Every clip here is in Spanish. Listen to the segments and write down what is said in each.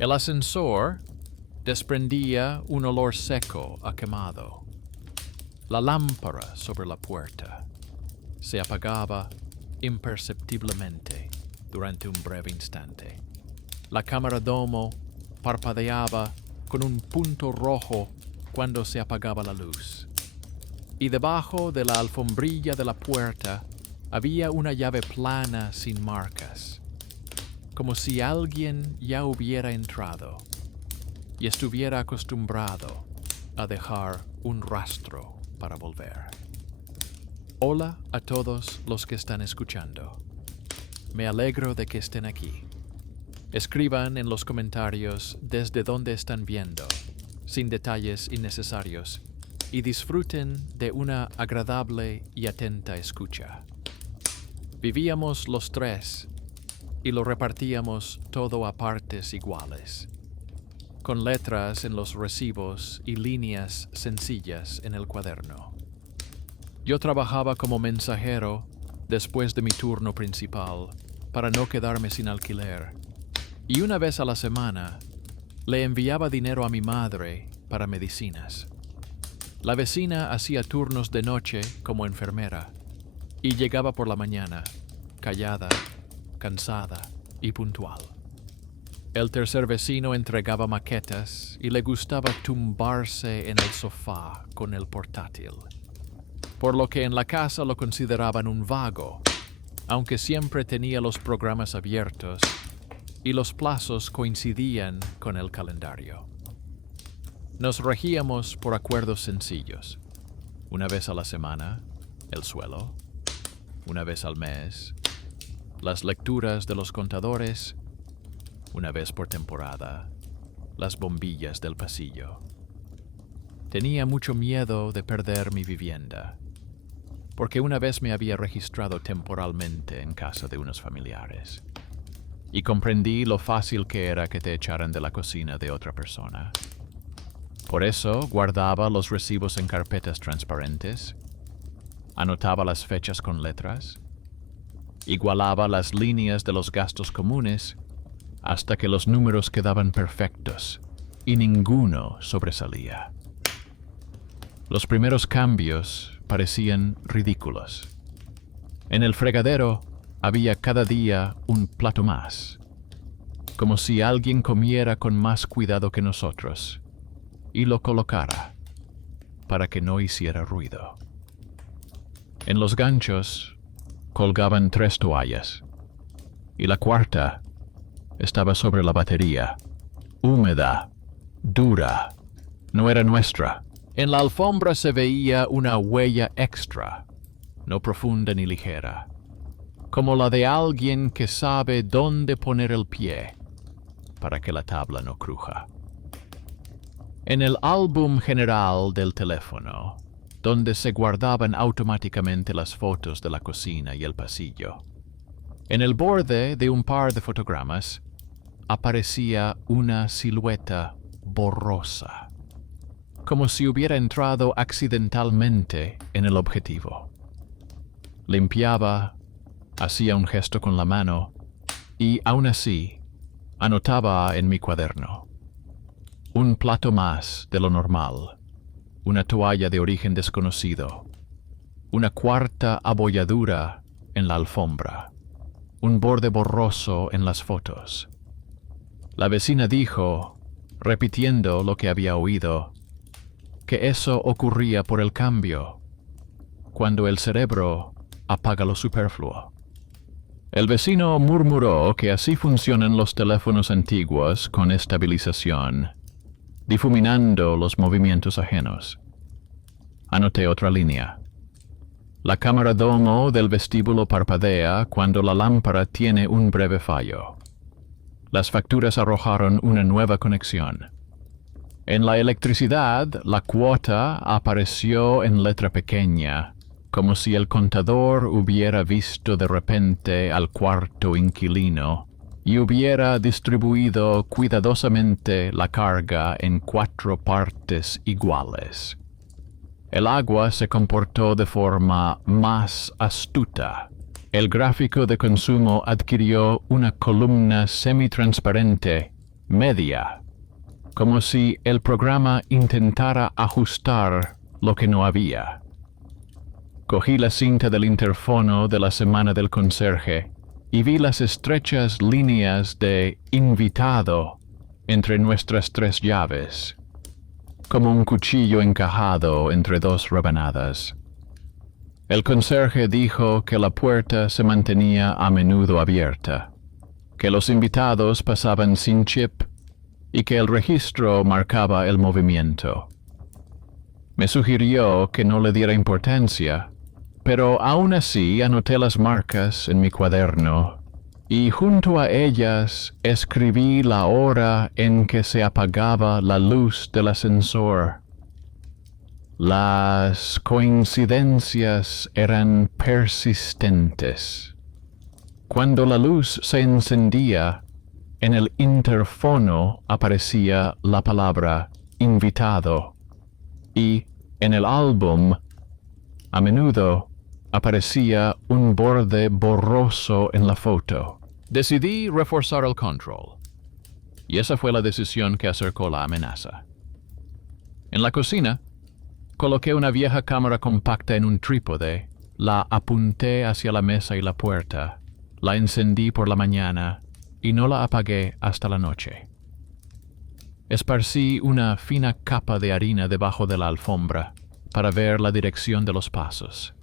El ascensor desprendía un olor seco a quemado. La lámpara sobre la puerta se apagaba imperceptiblemente durante un breve instante. La cámara domo parpadeaba con un punto rojo cuando se apagaba la luz. Y debajo de la alfombrilla de la puerta había una llave plana sin marcas, como si alguien ya hubiera entrado y estuviera acostumbrado a dejar un rastro para volver. Hola a todos los que están escuchando. Me alegro de que estén aquí. Escriban en los comentarios desde dónde están viendo, sin detalles innecesarios, y disfruten de una agradable y atenta escucha. Vivíamos los tres y lo repartíamos todo a partes iguales, con letras en los recibos y líneas sencillas en el cuaderno. Yo trabajaba como mensajero después de mi turno principal para no quedarme sin alquiler, y una vez a la semana le enviaba dinero a mi madre para medicinas. La vecina hacía turnos de noche como enfermera y llegaba por la mañana, callada, cansada y puntual. El tercer vecino entregaba maquetas y le gustaba tumbarse en el sofá con el portátil, por lo que en la casa lo consideraban un vago, aunque siempre tenía los programas abiertos y los plazos coincidían con el calendario. Nos regíamos por acuerdos sencillos. Una vez a la semana, el suelo. Una vez al mes, las lecturas de los contadores. Una vez por temporada, las bombillas del pasillo. Tenía mucho miedo de perder mi vivienda, porque una vez me había registrado temporalmente en casa de unos familiares, y comprendí lo fácil que era que te echaran de la cocina de otra persona. Por eso guardaba los recibos en carpetas transparentes, anotaba las fechas con letras, igualaba las líneas de los gastos comunes hasta que los números quedaban perfectos y ninguno sobresalía. Los primeros cambios parecían ridículos. En el fregadero había cada día un plato más, como si alguien comiera con más cuidado que nosotros y lo colocara para que no hiciera ruido. En los ganchos colgaban 3 toallas y la cuarta estaba sobre la batería, húmeda, dura, no era nuestra. En la alfombra se veía una huella extra, no profunda ni ligera, como la de alguien que sabe dónde poner el pie para que la tabla no cruja. En el álbum general del teléfono, donde se guardaban automáticamente las fotos de la cocina y el pasillo, en el borde de un par de fotogramas aparecía una silueta borrosa, como si hubiera entrado accidentalmente en el objetivo. Limpiaba, hacía un gesto con la mano y, aún así, anotaba en mi cuaderno: un plato más de lo normal, una toalla de origen desconocido, una cuarta abolladura en la alfombra, un borde borroso en las fotos. La vecina dijo, repitiendo lo que había oído, que eso ocurría por el cambio, cuando el cerebro apaga lo superfluo. El vecino murmuró que así funcionan los teléfonos antiguos con estabilización, difuminando los movimientos ajenos. Anoté otra línea. La cámara domo del vestíbulo parpadea cuando la lámpara tiene un breve fallo. Las facturas arrojaron una nueva conexión. En la electricidad, la cuota apareció en letra pequeña, como si el contador hubiera visto de repente al cuarto inquilino y hubiera distribuido cuidadosamente la carga en 4 partes iguales. El agua se comportó de forma más astuta. El gráfico de consumo adquirió una columna semitransparente media, como si el programa intentara ajustar lo que no había. Cogí la cinta del interfono de la semana del conserje y vi las estrechas líneas de invitado entre nuestras 3 llaves, como un cuchillo encajado entre 2 rebanadas. El conserje dijo que la puerta se mantenía a menudo abierta, que los invitados pasaban sin chip y que el registro marcaba el movimiento. Me sugirió que no le diera importancia, pero aún así anoté las marcas en mi cuaderno y junto a ellas escribí la hora en que se apagaba la luz del ascensor. Las coincidencias eran persistentes. Cuando la luz se encendía, en el interfono aparecía la palabra invitado y en el álbum a menudo aparecía un borde borroso en la foto. Decidí reforzar el control, y esa fue la decisión que acercó la amenaza. En la cocina, coloqué una vieja cámara compacta en un trípode, la apunté hacia la mesa y la puerta, la encendí por la mañana y no la apagué hasta la noche. Esparcí una fina capa de harina debajo de la alfombra para ver la dirección de los pasos.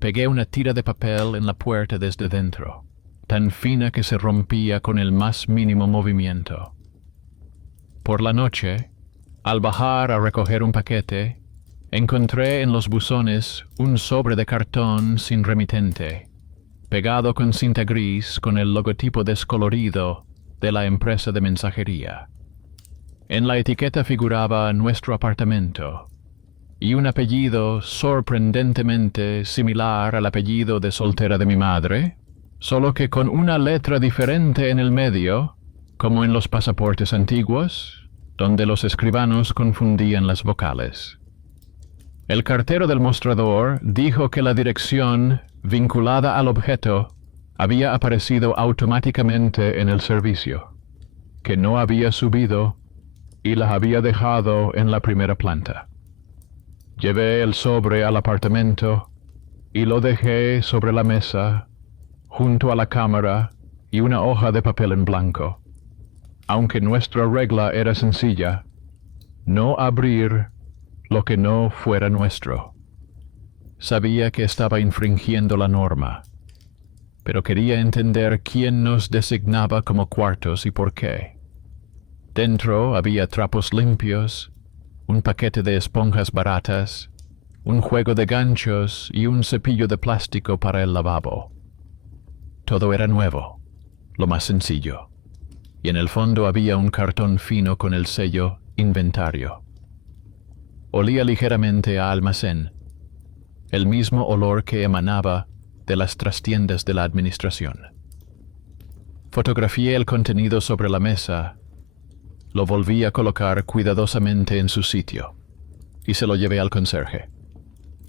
Pegué una tira de papel en la puerta desde dentro, tan fina que se rompía con el más mínimo movimiento. Por la noche, al bajar a recoger un paquete, encontré en los buzones un sobre de cartón sin remitente, pegado con cinta gris con el logotipo descolorido de la empresa de mensajería. En la etiqueta figuraba nuestro apartamento y un apellido sorprendentemente similar al apellido de soltera de mi madre, solo que con una letra diferente en el medio, como en los pasaportes antiguos, donde los escribanos confundían las vocales. El cartero del mostrador dijo que la dirección vinculada al objeto había aparecido automáticamente en el servicio, que no había subido y la había dejado en la primera planta. Llevé el sobre al apartamento y lo dejé sobre la mesa, junto a la cámara y una hoja de papel en blanco. Aunque nuestra regla era sencilla, no abrir lo que no fuera nuestro. Sabía que estaba infringiendo la norma, pero quería entender quién nos designaba como cuartos y por qué. Dentro había trapos limpios, un paquete de esponjas baratas, un juego de ganchos y un cepillo de plástico para el lavabo. Todo era nuevo, lo más sencillo, y en el fondo había un cartón fino con el sello inventario. Olía ligeramente a almacén, el mismo olor que emanaba de las trastiendas de la administración. Fotografié el contenido sobre la mesa, lo volví a colocar cuidadosamente en su sitio y se lo llevé al conserje,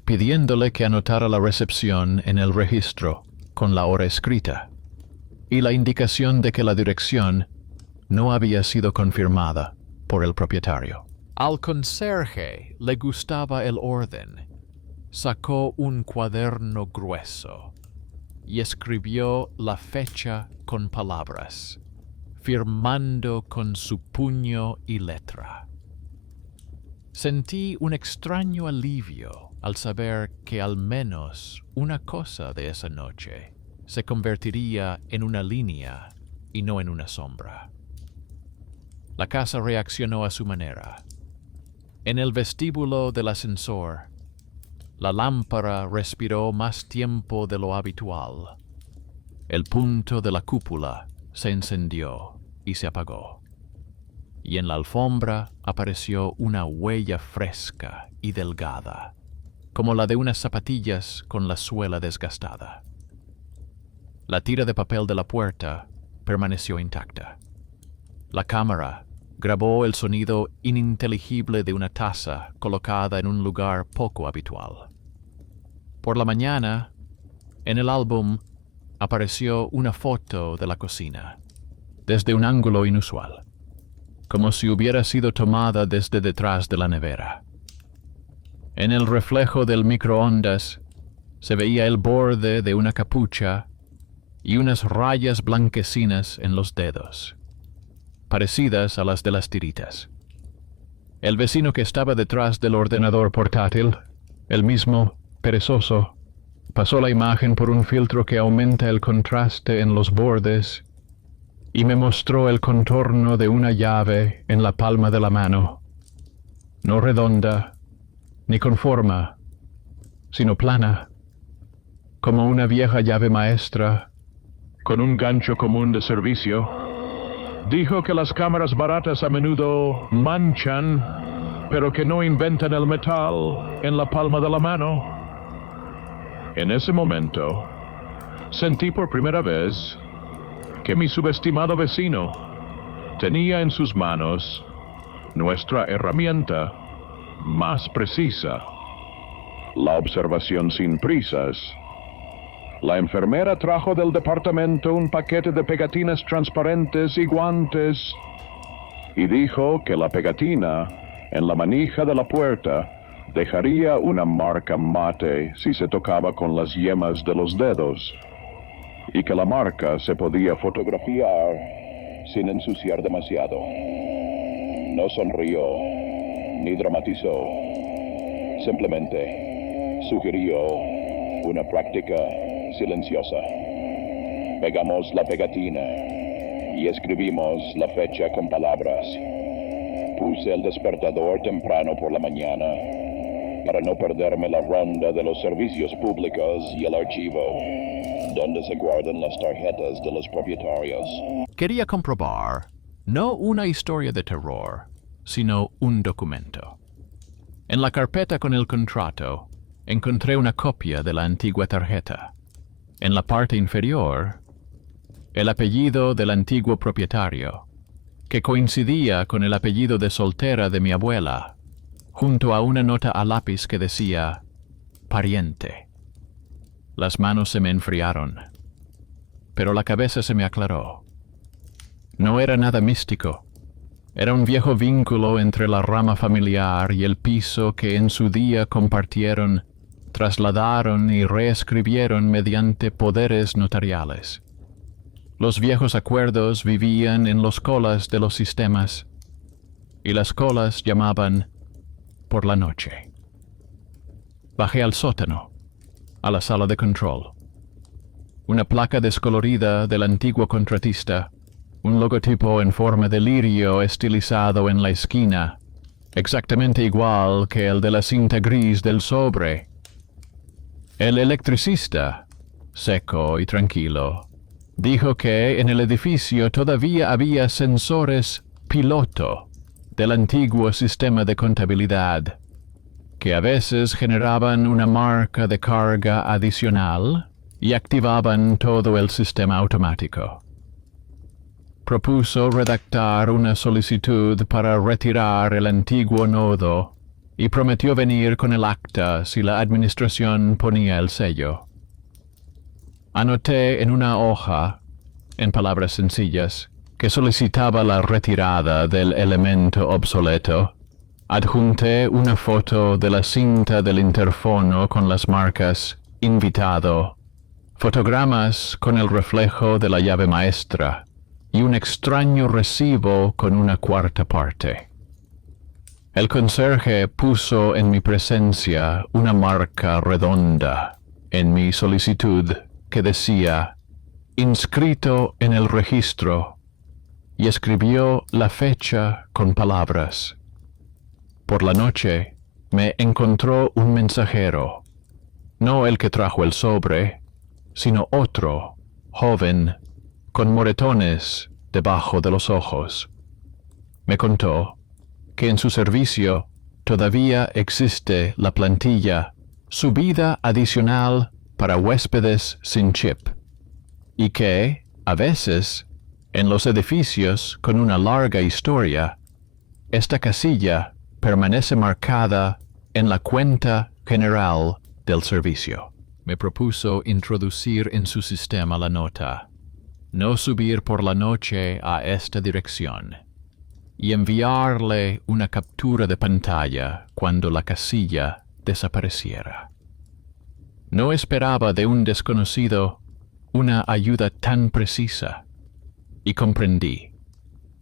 pidiéndole que anotara la recepción en el registro con la hora escrita y la indicación de que la dirección no había sido confirmada por el propietario. Al conserje le gustaba el orden. Sacó un cuaderno grueso y escribió la fecha con palabras, firmando con su puño y letra. Sentí un extraño alivio al saber que al menos una cosa de esa noche se convertiría en una línea y no en una sombra. La casa reaccionó a su manera. En el vestíbulo del ascensor, la lámpara respiró más tiempo de lo habitual. El punto de la cúpula se encendió y se apagó. Y en la alfombra apareció una huella fresca y delgada, como la de unas zapatillas con la suela desgastada. La tira de papel de la puerta permaneció intacta. La cámara grabó el sonido ininteligible de una taza colocada en un lugar poco habitual. Por la mañana, en el álbum, apareció una foto de la cocina, desde un ángulo inusual. como si hubiera sido tomada desde detrás de la nevera. En el reflejo del microondas se veía el borde de una capucha y unas rayas blanquecinas en los dedos, parecidas a las de las tiritas. El vecino que estaba detrás del ordenador portátil, el mismo perezoso, pasó la imagen por un filtro que aumenta el contraste en los bordes y me mostró el contorno de una llave en la palma de la mano, no redonda ni con forma, sino plana, como una vieja llave maestra con un gancho común de servicio. Dijo que las cámaras baratas a menudo manchan, pero que no inventan el metal en la palma de la mano. En ese momento, sentí por primera vez que mi subestimado vecino tenía en sus manos nuestra herramienta más precisa, la observación sin prisas. La enfermera trajo del departamento un paquete de pegatinas transparentes y guantes y dijo que la pegatina en la manija de la puerta dejaría una marca mate si se tocaba con las yemas de los dedos, y que la marca se podía fotografiar sin ensuciar demasiado. No sonrió ni dramatizó, simplemente sugirió una práctica silenciosa. Pegamos la pegatina y escribimos la fecha con palabras. Puse el despertador temprano por la mañana para no perderme la ronda de los servicios públicos y el archivo, donde se guardan las tarjetas de los propietarios. Quería comprobar no una historia de terror, sino un documento. En la carpeta con el contrato encontré una copia de la antigua tarjeta. En la parte inferior, el apellido del antiguo propietario, que coincidía con el apellido de soltera de mi abuela, junto a una nota a lápiz que decía pariente. Las manos se me enfriaron, pero la cabeza se me aclaró. No era nada místico. Era un viejo vínculo entre la rama familiar y el piso que en su día compartieron, trasladaron y reescribieron mediante poderes notariales. Los viejos acuerdos vivían en los colas de los sistemas, y las colas llamaban por la noche. Bajé al sótano, a la sala de control. Una placa descolorida del antiguo contratista, un logotipo en forma de lirio estilizado en la esquina, exactamente igual que el de la cinta gris del sobre. El electricista, seco y tranquilo, dijo que en el edificio todavía había sensores piloto del antiguo sistema de contabilidad, que a veces generaban una marca de carga adicional y activaban todo el sistema automático. Propuso redactar una solicitud para retirar el antiguo nodo y prometió venir con el acta si la administración ponía el sello. Anoté en una hoja, en palabras sencillas, que solicitaba la retirada del elemento obsoleto. Adjunté una foto de la cinta del interfono con las marcas invitado, fotogramas con el reflejo de la llave maestra y un extraño recibo con una cuarta parte. El conserje puso en mi presencia una marca redonda en mi solicitud que decía inscrito en el registro y escribió la fecha con palabras. Por la noche me encontró un mensajero, no el que trajo el sobre, sino otro, joven, con moretones debajo de los ojos. Me contó que en su servicio todavía existe la plantilla subida adicional para huéspedes sin chip, y que, a veces, en los edificios con una larga historia, esta casilla permanece marcada en la cuenta general del servicio. Me propuso introducir en su sistema la nota, no subir por la noche a esta dirección, y enviarle una captura de pantalla cuando la casilla desapareciera. No esperaba de un desconocido una ayuda tan precisa, y comprendí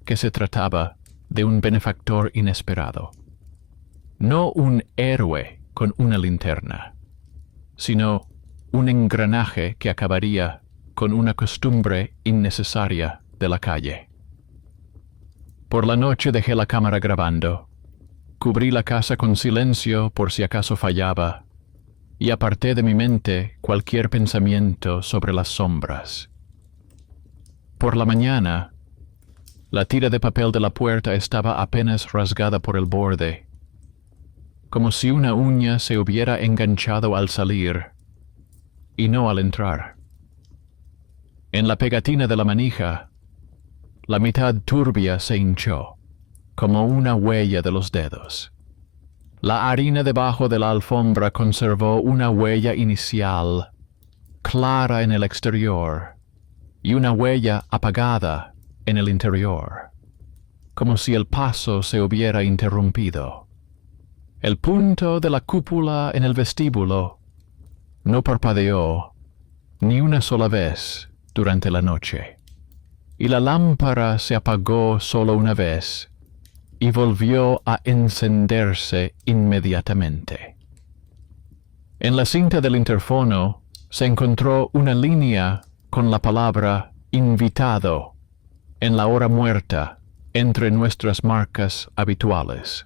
que se trataba de un benefactor inesperado. No un héroe con una linterna, sino un engranaje que acabaría con una costumbre innecesaria de la calle. Por la noche dejé la cámara grabando, cubrí la casa con silencio por si acaso fallaba, y aparté de mi mente cualquier pensamiento sobre las sombras. Por la mañana, la tira de papel de la puerta estaba apenas rasgada por el borde, como si una uña se hubiera enganchado al salir y no al entrar. En la pegatina de la manija, la mitad turbia se hinchó, como una huella de los dedos. La harina debajo de la alfombra conservó una huella inicial, clara en el exterior, y una huella apagada en el interior, como si el paso se hubiera interrumpido. El punto de la cúpula en el vestíbulo no parpadeó ni una sola vez durante la noche, y la lámpara se apagó solo una vez y volvió a encenderse inmediatamente. En la cinta del interfono se encontró una línea con la palabra invitado en la hora muerta entre nuestras marcas habituales.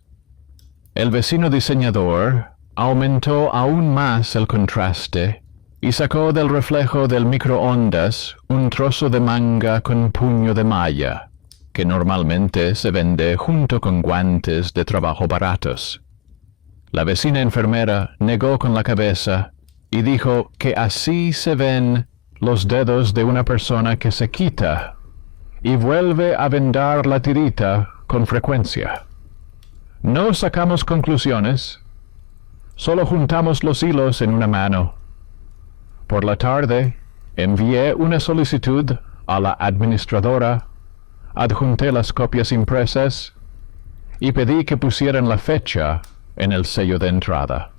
El vecino diseñador aumentó aún más el contraste y sacó del reflejo del microondas un trozo de manga con puño de malla, que normalmente se vende junto con guantes de trabajo baratos. La vecina enfermera negó con la cabeza y dijo que así se ven los dedos de una persona que se quita y vuelve a vendar la tirita con frecuencia. No sacamos conclusiones, solo juntamos los hilos en una mano. Por la tarde, envié una solicitud a la administradora, adjunté las copias impresas y pedí que pusieran la fecha en el sello de entrada.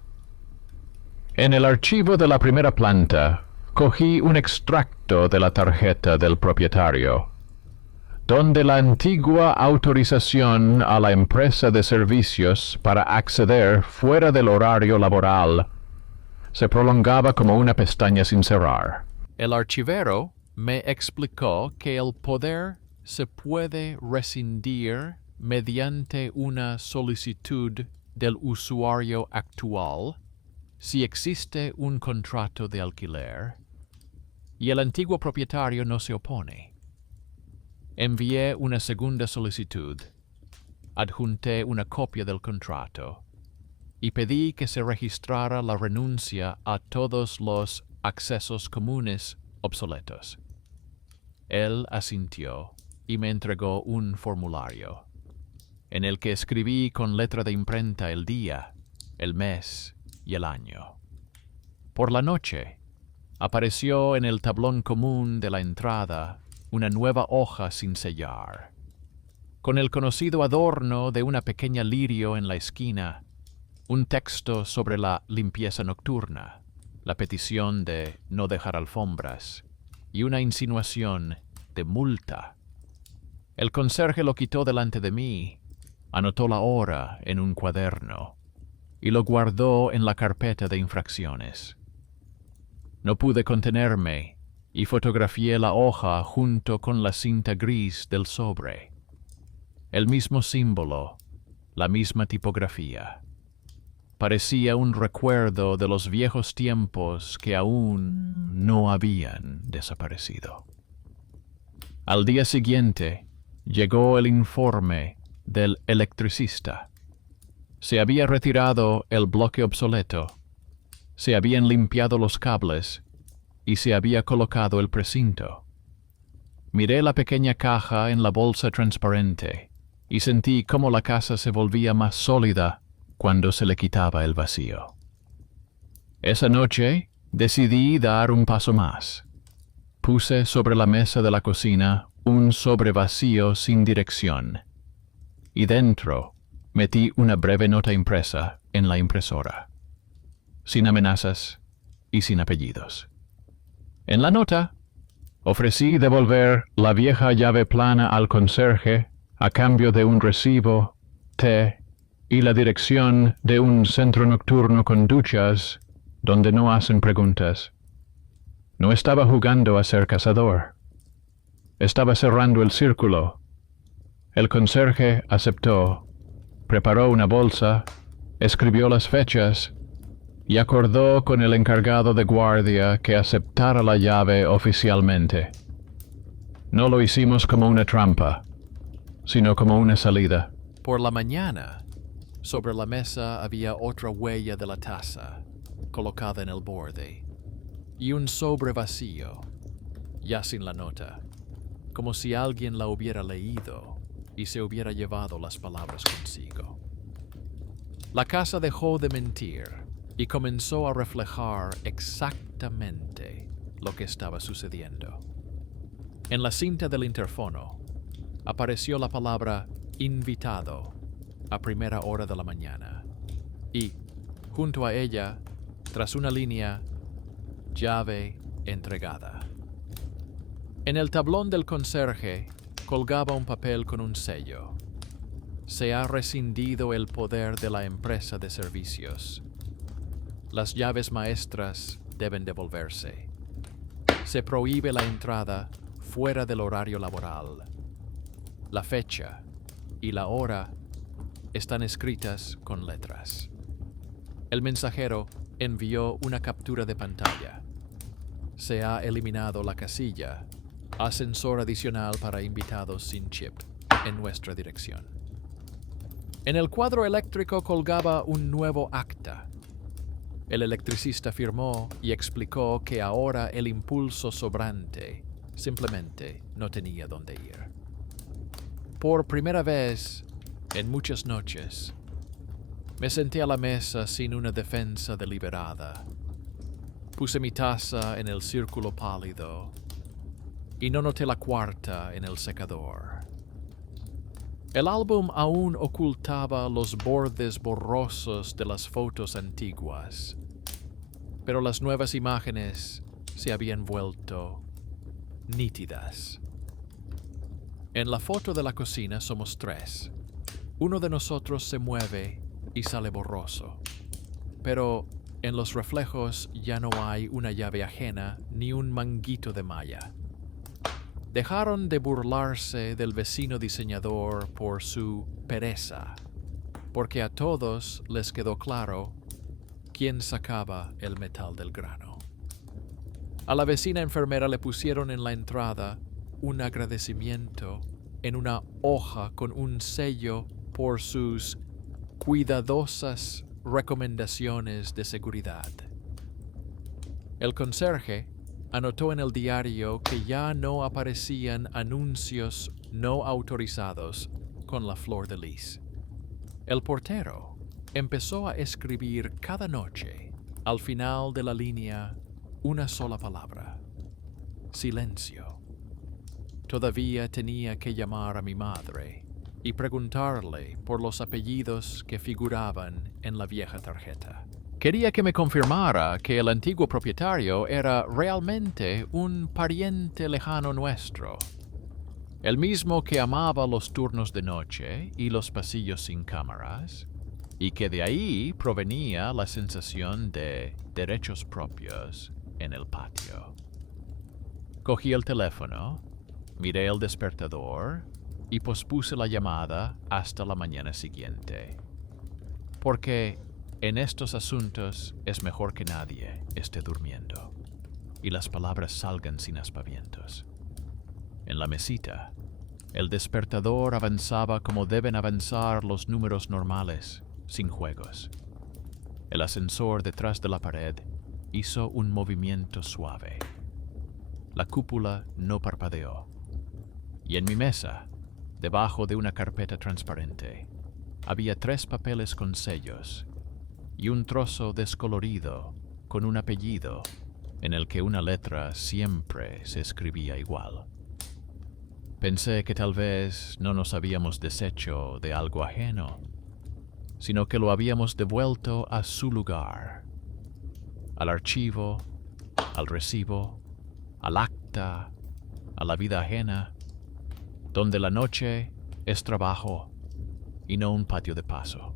En el archivo de la primera planta, cogí un extracto de la tarjeta del propietario, donde la antigua autorización a la empresa de servicios para acceder fuera del horario laboral se prolongaba como una pestaña sin cerrar. El archivero me explicó que el poder se puede rescindir mediante una solicitud del usuario actual si existe un contrato de alquiler y el antiguo propietario no se opone. Envié una segunda solicitud, adjunté una copia del contrato y pedí que se registrara la renuncia a todos los accesos comunes obsoletos. Él asintió y me entregó un formulario, en el que escribí con letra de imprenta el día, el mes y el año. Por la noche, apareció en el tablón común de la entrada una nueva hoja sin sellar, con el conocido adorno de una pequeña lirio en la esquina, un texto sobre la limpieza nocturna, la petición de no dejar alfombras y una insinuación de multa. El conserje lo quitó delante de mí, anotó la hora en un cuaderno y lo guardó en la carpeta de infracciones. No pude contenerme y fotografié la hoja junto con la cinta gris del sobre. El mismo símbolo, la misma tipografía. Parecía un recuerdo de los viejos tiempos que aún no habían desaparecido. Al día siguiente, llegó el informe del electricista. Se había retirado el bloque obsoleto, se habían limpiado los cables y se había colocado el precinto. Miré la pequeña caja en la bolsa transparente y sentí cómo la casa se volvía más sólida cuando se le quitaba el vacío. Esa noche decidí dar un paso más. Puse sobre la mesa de la cocina un sobre vacío sin dirección y dentro metí una breve nota impresa en la impresora, sin amenazas y sin apellidos. En la nota, ofrecí devolver la vieja llave plana al conserje a cambio de un recibo, té y la dirección de un centro nocturno con duchas donde no hacen preguntas. No estaba jugando a ser cazador. Estaba cerrando el círculo. El conserje aceptó, preparó una bolsa, escribió las fechas y acordó con el encargado de guardia que aceptara la llave oficialmente. No lo hicimos como una trampa, sino como una salida. Por la mañana, sobre la mesa había otra huella de la taza, colocada en el borde, y un sobre vacío, ya sin la nota, como si alguien la hubiera leído y se hubiera llevado las palabras consigo. La casa dejó de mentir y comenzó a reflejar exactamente lo que estaba sucediendo. En la cinta del interfono apareció la palabra invitado a primera hora de la mañana y, junto a ella, tras una línea, llave entregada. En el tablón del conserje colgaba un papel con un sello. Se ha rescindido el poder de la empresa de servicios. Las llaves maestras deben devolverse. Se prohíbe la entrada fuera del horario laboral. La fecha y la hora están escritas con letras. El mensajero envió una captura de pantalla. Se ha eliminado la casilla ascensor adicional para invitados sin chip en nuestra dirección. En el cuadro eléctrico colgaba un nuevo acta. El electricista firmó y explicó que ahora el impulso sobrante simplemente no tenía dónde ir. Por primera vez en muchas noches, me senté a la mesa sin una defensa deliberada. Puse mi taza en el círculo pálido y no noté la cuarta en el secador. El álbum aún ocultaba los bordes borrosos de las fotos antiguas, pero las nuevas imágenes se habían vuelto nítidas. En la foto de la cocina somos tres. Uno de nosotros se mueve y sale borroso, pero en los reflejos ya no hay una llave ajena ni un manguito de malla. Dejaron de burlarse del vecino diseñador por su pereza, porque a todos les quedó claro quién sacaba el metal del grano. A la vecina enfermera le pusieron en la entrada un agradecimiento en una hoja con un sello por sus cuidadosas recomendaciones de seguridad. El conserje anotó en el diario que ya no aparecían anuncios no autorizados con la flor de lis. El portero empezó a escribir cada noche, al final de la línea, una sola palabra: silencio. Todavía tenía que llamar a mi madre y preguntarle por los apellidos que figuraban en la vieja tarjeta. Quería que me confirmara que el antiguo propietario era realmente un pariente lejano nuestro, el mismo que amaba los turnos de noche y los pasillos sin cámaras, y que de ahí provenía la sensación de derechos propios en el patio. Cogí el teléfono, miré el despertador y pospuse la llamada hasta la mañana siguiente, porque en estos asuntos es mejor que nadie esté durmiendo y las palabras salgan sin aspavientos. En la mesita, el despertador avanzaba como deben avanzar los números normales, sin juegos. El ascensor detrás de la pared hizo un movimiento suave. La cúpula no parpadeó. Y en mi mesa, debajo de una carpeta transparente, había 3 papeles con sellos y un trozo descolorido con un apellido en el que una letra siempre se escribía igual. Pensé que tal vez no nos habíamos deshecho de algo ajeno, sino que lo habíamos devuelto a su lugar, al archivo, al recibo, al acta, a la vida ajena, donde la noche es trabajo y no un patio de paso.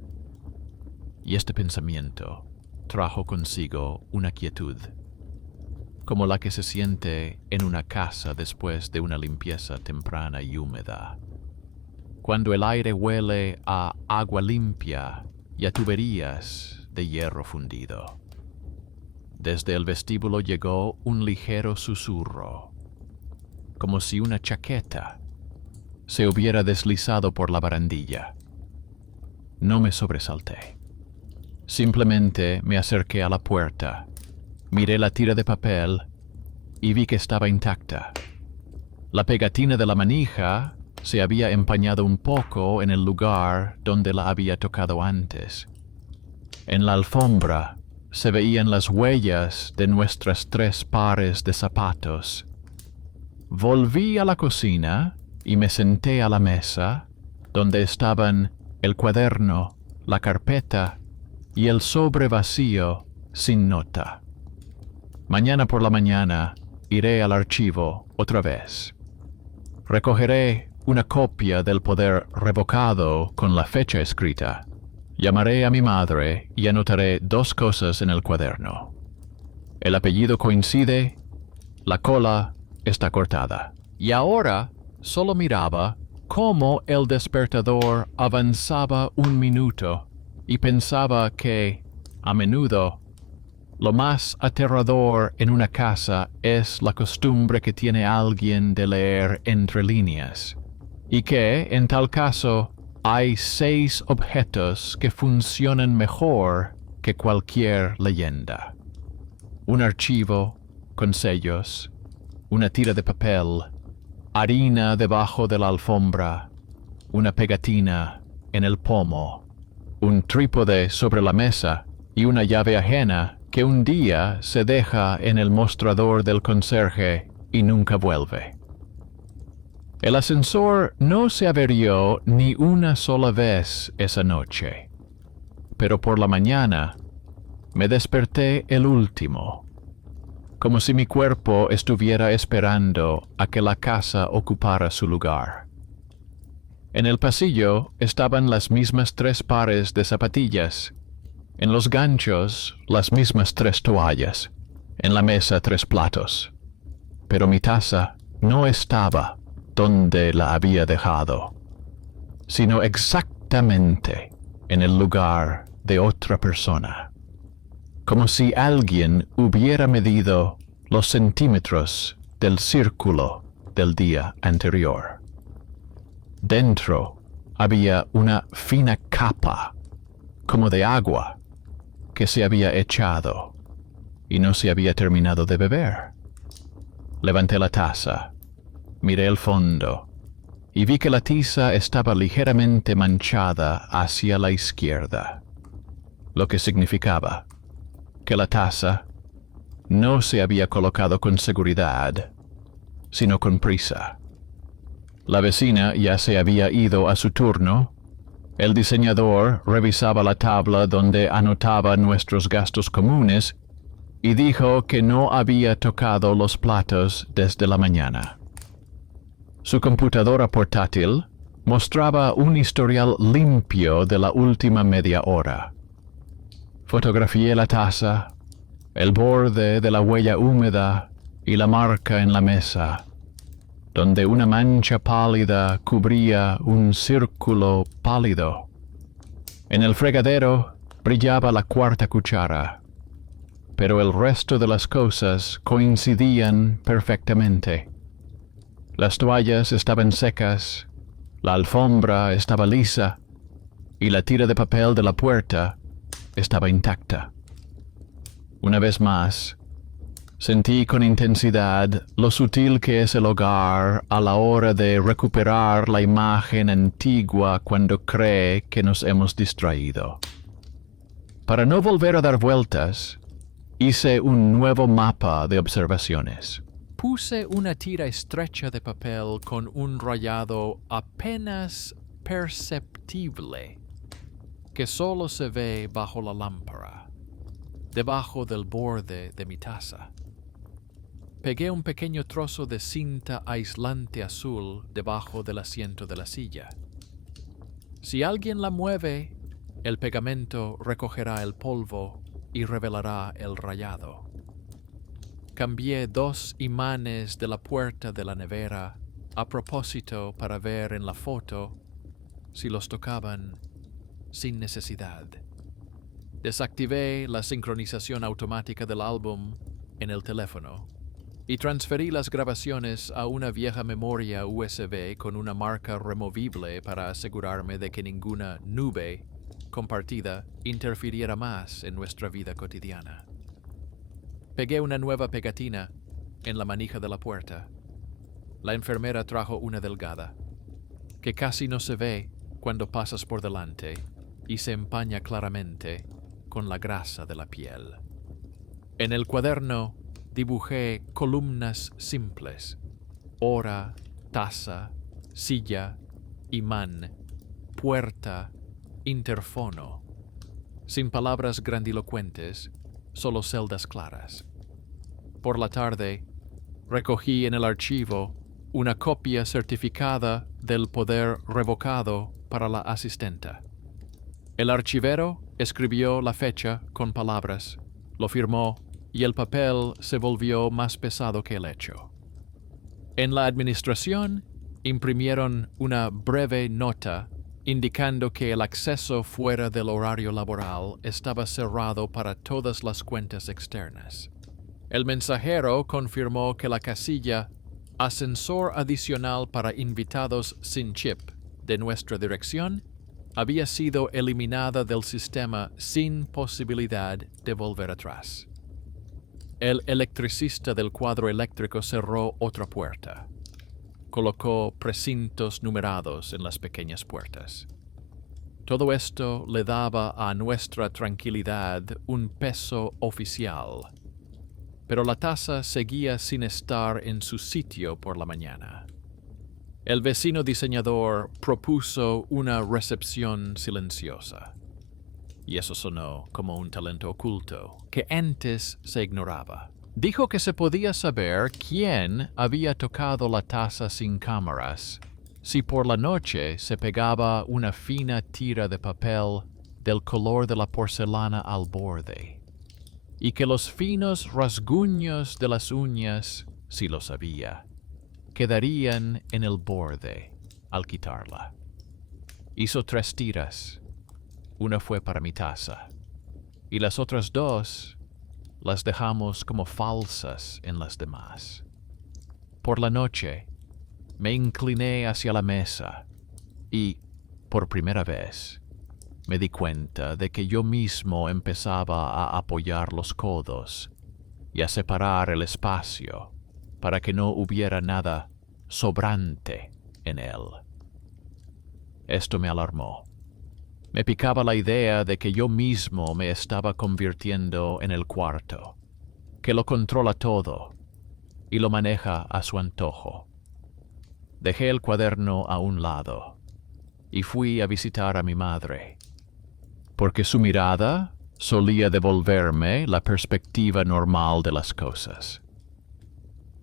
Y este pensamiento trajo consigo una quietud, como la que se siente en una casa después de una limpieza temprana y húmeda, cuando el aire huele a agua limpia y a tuberías de hierro fundido. Desde el vestíbulo llegó un ligero susurro, como si una chaqueta se hubiera deslizado por la barandilla. No me sobresalté. Simplemente me acerqué a la puerta, miré la tira de papel y vi que estaba intacta. La pegatina de la manija se había empañado un poco en el lugar donde la había tocado antes. En la alfombra se veían las huellas de nuestras 3 pares de zapatos. Volví a la cocina y me senté a la mesa, donde estaban el cuaderno, la carpeta y el sobre vacío sin nota. Mañana por la mañana iré al archivo otra vez. Recogeré una copia del poder revocado con la fecha escrita. Llamaré a mi madre y anotaré 2 cosas en el cuaderno. El apellido coincide, la cola está cortada. Y ahora solo miraba cómo el despertador avanzaba 1 minuto y pensaba que, a menudo, lo más aterrador en una casa es la costumbre que tiene alguien de leer entre líneas, y que, en tal caso, hay 6 objetos que funcionan mejor que cualquier leyenda. Un archivo con sellos, una tira de papel, harina debajo de la alfombra, una pegatina en el pomo, un trípode sobre la mesa y una llave ajena que un día se deja en el mostrador del conserje y nunca vuelve. El ascensor no se averió ni una sola vez esa noche, pero por la mañana me desperté el último, como si mi cuerpo estuviera esperando a que la casa ocupara su lugar. En el pasillo estaban las mismas 3 pares de zapatillas, en los ganchos las mismas 3 toallas, en la mesa 3 platos, pero mi taza no estaba donde la había dejado, sino exactamente en el lugar de otra persona, como si alguien hubiera medido los centímetros del círculo del día anterior. Dentro había una fina capa, como de agua, que se había echado y no se había terminado de beber. Levanté la taza, miré el fondo y vi que la tiza estaba ligeramente manchada hacia la izquierda, lo que significaba que la taza no se había colocado con seguridad, sino con prisa. La vecina ya se había ido a su turno. El diseñador revisaba la tabla donde anotaba nuestros gastos comunes y dijo que no había tocado los platos desde la mañana. Su computadora portátil mostraba un historial limpio de la última media hora. Fotografié la taza, el borde de la huella húmeda y la marca en la mesa, donde una mancha pálida cubría un círculo pálido. En el fregadero brillaba la 4ª cuchara, pero el resto de las cosas coincidían perfectamente. Las toallas estaban secas, la alfombra estaba lisa y la tira de papel de la puerta estaba intacta. Una vez más, sentí con intensidad lo sutil que es el hogar a la hora de recuperar la imagen antigua cuando cree que nos hemos distraído. Para no volver a dar vueltas, hice un nuevo mapa de observaciones. Puse una tira estrecha de papel con un rayado apenas perceptible que solo se ve bajo la lámpara, debajo del borde de mi taza. Pegué un pequeño trozo de cinta aislante azul debajo del asiento de la silla. Si alguien la mueve, el pegamento recogerá el polvo y revelará el rayado. Cambié 2 imanes de la puerta de la nevera a propósito para ver en la foto si los tocaban sin necesidad. Desactivé la sincronización automática del álbum en el teléfono y transferí las grabaciones a una vieja memoria USB con una marca removible para asegurarme de que ninguna nube compartida interfiriera más en nuestra vida cotidiana. Pegué una nueva pegatina en la manija de la puerta. La enfermera trajo una delgada, que casi no se ve cuando pasas por delante y se empaña claramente con la grasa de la piel. En el cuaderno dibujé columnas simples: hora, taza, silla, imán, puerta, interfono. Sin palabras grandilocuentes, solo celdas claras. Por la tarde, recogí en el archivo una copia certificada del poder revocado para la asistenta. El archivero escribió la fecha con palabras, lo firmó y el papel se volvió más pesado que el hecho. En la administración imprimieron una breve nota indicando que el acceso fuera del horario laboral estaba cerrado para todas las cuentas externas. El mensajero confirmó que la casilla "Ascensor adicional para invitados sin chip" de nuestra dirección había sido eliminada del sistema sin posibilidad de volver atrás. El electricista del cuadro eléctrico cerró otra puerta. Colocó precintos numerados en las pequeñas puertas. Todo esto le daba a nuestra tranquilidad un peso oficial, pero la taza seguía sin estar en su sitio por la mañana. El vecino diseñador propuso una recepción silenciosa, y eso sonó como un talento oculto que antes se ignoraba. Dijo que se podía saber quién había tocado la taza sin cámaras si por la noche se pegaba una fina tira de papel del color de la porcelana al borde, y que los finos rasguños de las uñas, si lo sabía, quedarían en el borde al quitarla. Hizo 3 tiras. Una fue para mi taza, y las otras 2 las dejamos como falsas en las demás. Por la noche, me incliné hacia la mesa y, por primera vez, me di cuenta de que yo mismo empezaba a apoyar los codos y a separar el espacio para que no hubiera nada sobrante en él. Esto me alarmó. Me picaba la idea de que yo mismo me estaba convirtiendo en el cuarto, que lo controla todo y lo maneja a su antojo. Dejé el cuaderno a un lado y fui a visitar a mi madre, porque su mirada solía devolverme la perspectiva normal de las cosas.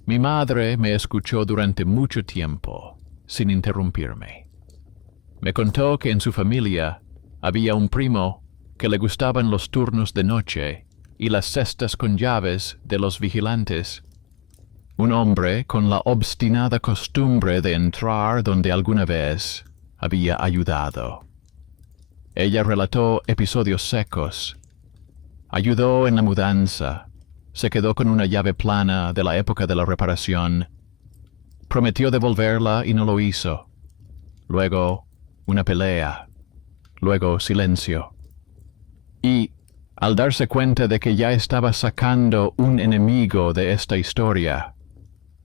Mi madre me escuchó durante mucho tiempo, sin interrumpirme. Me contó que en su familia había un primo que le gustaban los turnos de noche y las cestas con llaves de los vigilantes. Un hombre con la obstinada costumbre de entrar donde alguna vez había ayudado. Ella relató episodios secos. Ayudó en la mudanza. Se quedó con una llave plana de la época de la reparación. Prometió devolverla y no lo hizo. Luego, una pelea. Luego, silencio. Y, al darse cuenta de que ya estaba sacando un enemigo de esta historia,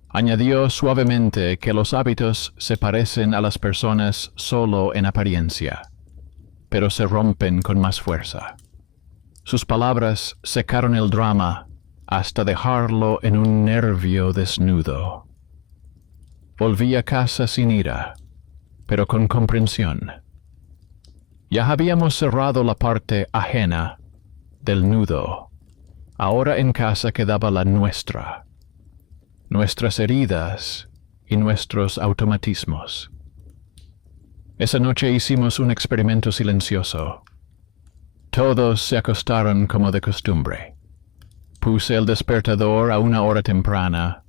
añadió suavemente que los hábitos se parecen a las personas solo en apariencia, pero se rompen con más fuerza. Sus palabras secaron el drama, hasta dejarlo en un nervio desnudo. Volví a casa sin ira, pero con comprensión. Ya habíamos cerrado la parte ajena del nudo. Ahora en casa quedaba la nuestra, nuestras heridas y nuestros automatismos. Esa noche hicimos un experimento silencioso. Todos se acostaron como de costumbre. Puse el despertador a una hora temprana,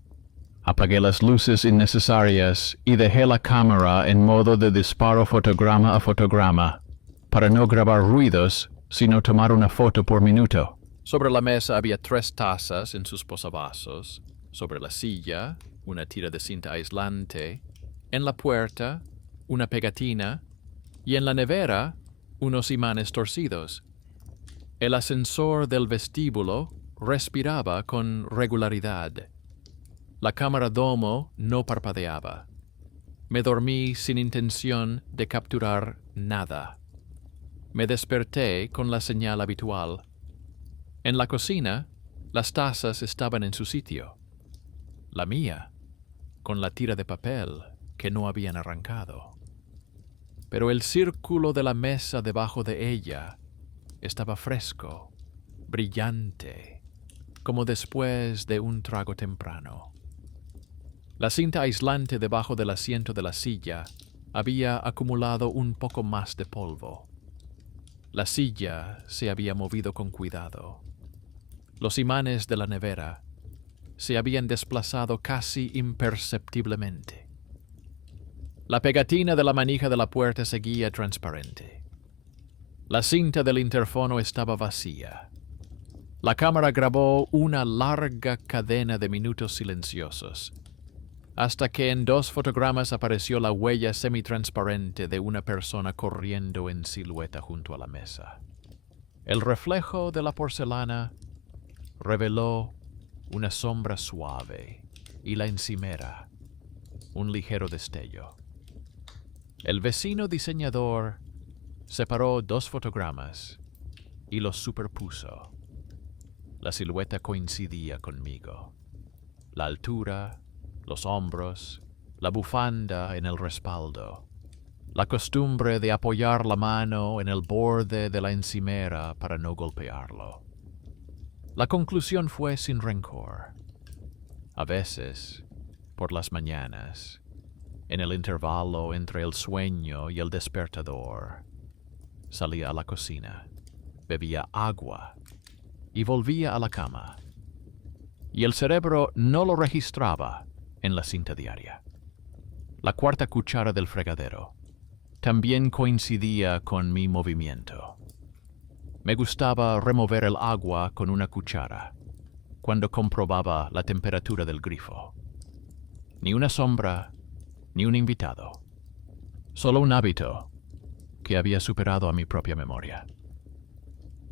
apagué las luces innecesarias y dejé la cámara en modo de disparo fotograma a fotograma, para no grabar ruidos, sino tomar una foto por minuto. Sobre la mesa había 3 tazas en sus posavasos. Sobre la silla, una tira de cinta aislante. En la puerta, una pegatina. Y en la nevera, unos imanes torcidos. El ascensor del vestíbulo respiraba con regularidad. La cámara domo no parpadeaba. Me dormí sin intención de capturar nada. Me desperté con la señal habitual. En la cocina, las tazas estaban en su sitio. La mía, con la tira de papel que no habían arrancado. Pero el círculo de la mesa debajo de ella estaba fresco, brillante, como después de un trago temprano. La cinta aislante debajo del asiento de la silla había acumulado un poco más de polvo. La silla se había movido con cuidado. Los imanes de la nevera se habían desplazado casi imperceptiblemente. La pegatina de la manija de la puerta seguía transparente. La cinta del interfono estaba vacía. La cámara grabó una larga cadena de minutos silenciosos, hasta que en 2 fotogramas apareció la huella semitransparente de una persona corriendo en silueta junto a la mesa. El reflejo de la porcelana reveló una sombra suave y la encimera, un ligero destello. El vecino diseñador separó 2 fotogramas y los superpuso. La silueta coincidía conmigo. La altura, los hombros, la bufanda en el respaldo, la costumbre de apoyar la mano en el borde de la encimera para no golpearlo. La conclusión fue sin rencor. A veces, por las mañanas, en el intervalo entre el sueño y el despertador, salía a la cocina, bebía agua y volvía a la cama. Y el cerebro no lo registraba en la cinta diaria. La 4ª cuchara del fregadero también coincidía con mi movimiento. Me gustaba remover el agua con una cuchara cuando comprobaba la temperatura del grifo. Ni una sombra, ni un invitado. Solo un hábito que había superado a mi propia memoria.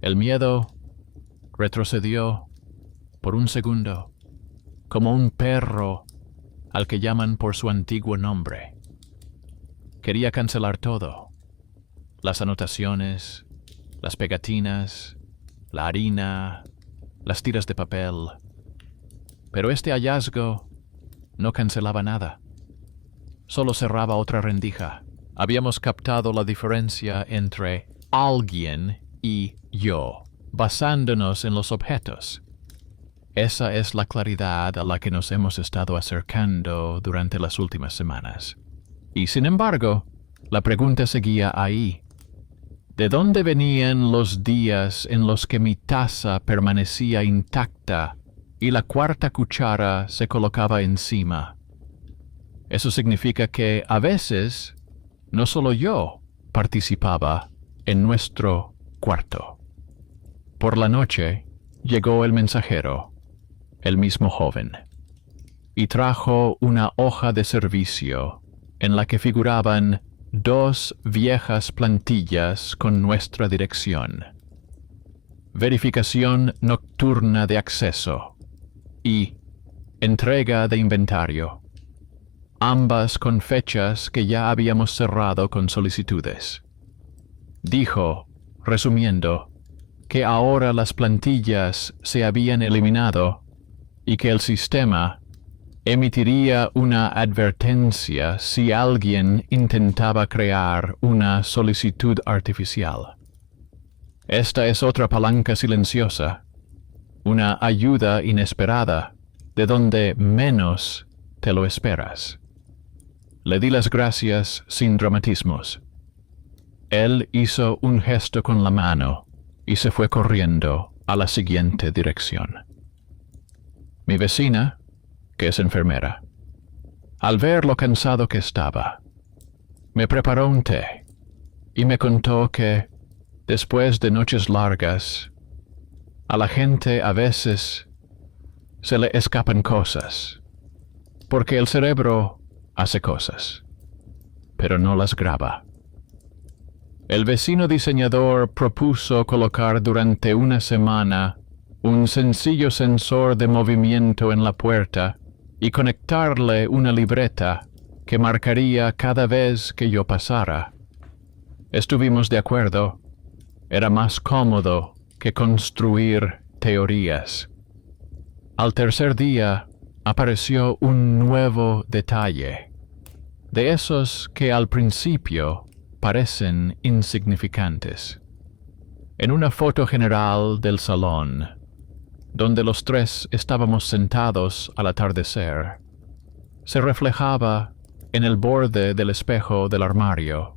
El miedo retrocedió por un segundo, como un perro al que llaman por su antiguo nombre. Quería cancelar todo: las anotaciones, las pegatinas, la harina, las tiras de papel. Pero este hallazgo no cancelaba nada. Solo cerraba otra rendija. Habíamos captado la diferencia entre alguien y yo, basándonos en los objetos. Esa es la claridad a la que nos hemos estado acercando durante las últimas semanas. Y sin embargo, la pregunta seguía ahí. ¿De dónde venían los días en los que mi taza permanecía intacta y la 4ª cuchara se colocaba encima? Eso significa que a veces no solo yo participaba en nuestro cuarto. Por la noche llegó el mensajero, el mismo joven, y trajo una hoja de servicio en la que figuraban 2 viejas plantillas con nuestra dirección: verificación nocturna de acceso y entrega de inventario, ambas con fechas que ya habíamos cerrado con solicitudes. Dijo, resumiendo, que ahora las plantillas se habían eliminado y que el sistema emitiría una advertencia si alguien intentaba crear una solicitud artificial. Esta es otra palanca silenciosa, una ayuda inesperada, de donde menos te lo esperas. Le di las gracias sin dramatismos. Él hizo un gesto con la mano y se fue corriendo a la siguiente dirección. Mi vecina, que es enfermera, al ver lo cansado que estaba, me preparó un té y me contó que, después de noches largas, a la gente a veces se le escapan cosas, porque el cerebro hace cosas, pero no las graba. El vecino diseñador propuso colocar durante una semana un sencillo sensor de movimiento en la puerta y conectarle una libreta que marcaría cada vez que yo pasara. Estuvimos de acuerdo. Era más cómodo que construir teorías. Al tercer día apareció un nuevo detalle, de esos que al principio parecen insignificantes. En una foto general del salón, donde los tres estábamos sentados al atardecer, se reflejaba en el borde del espejo del armario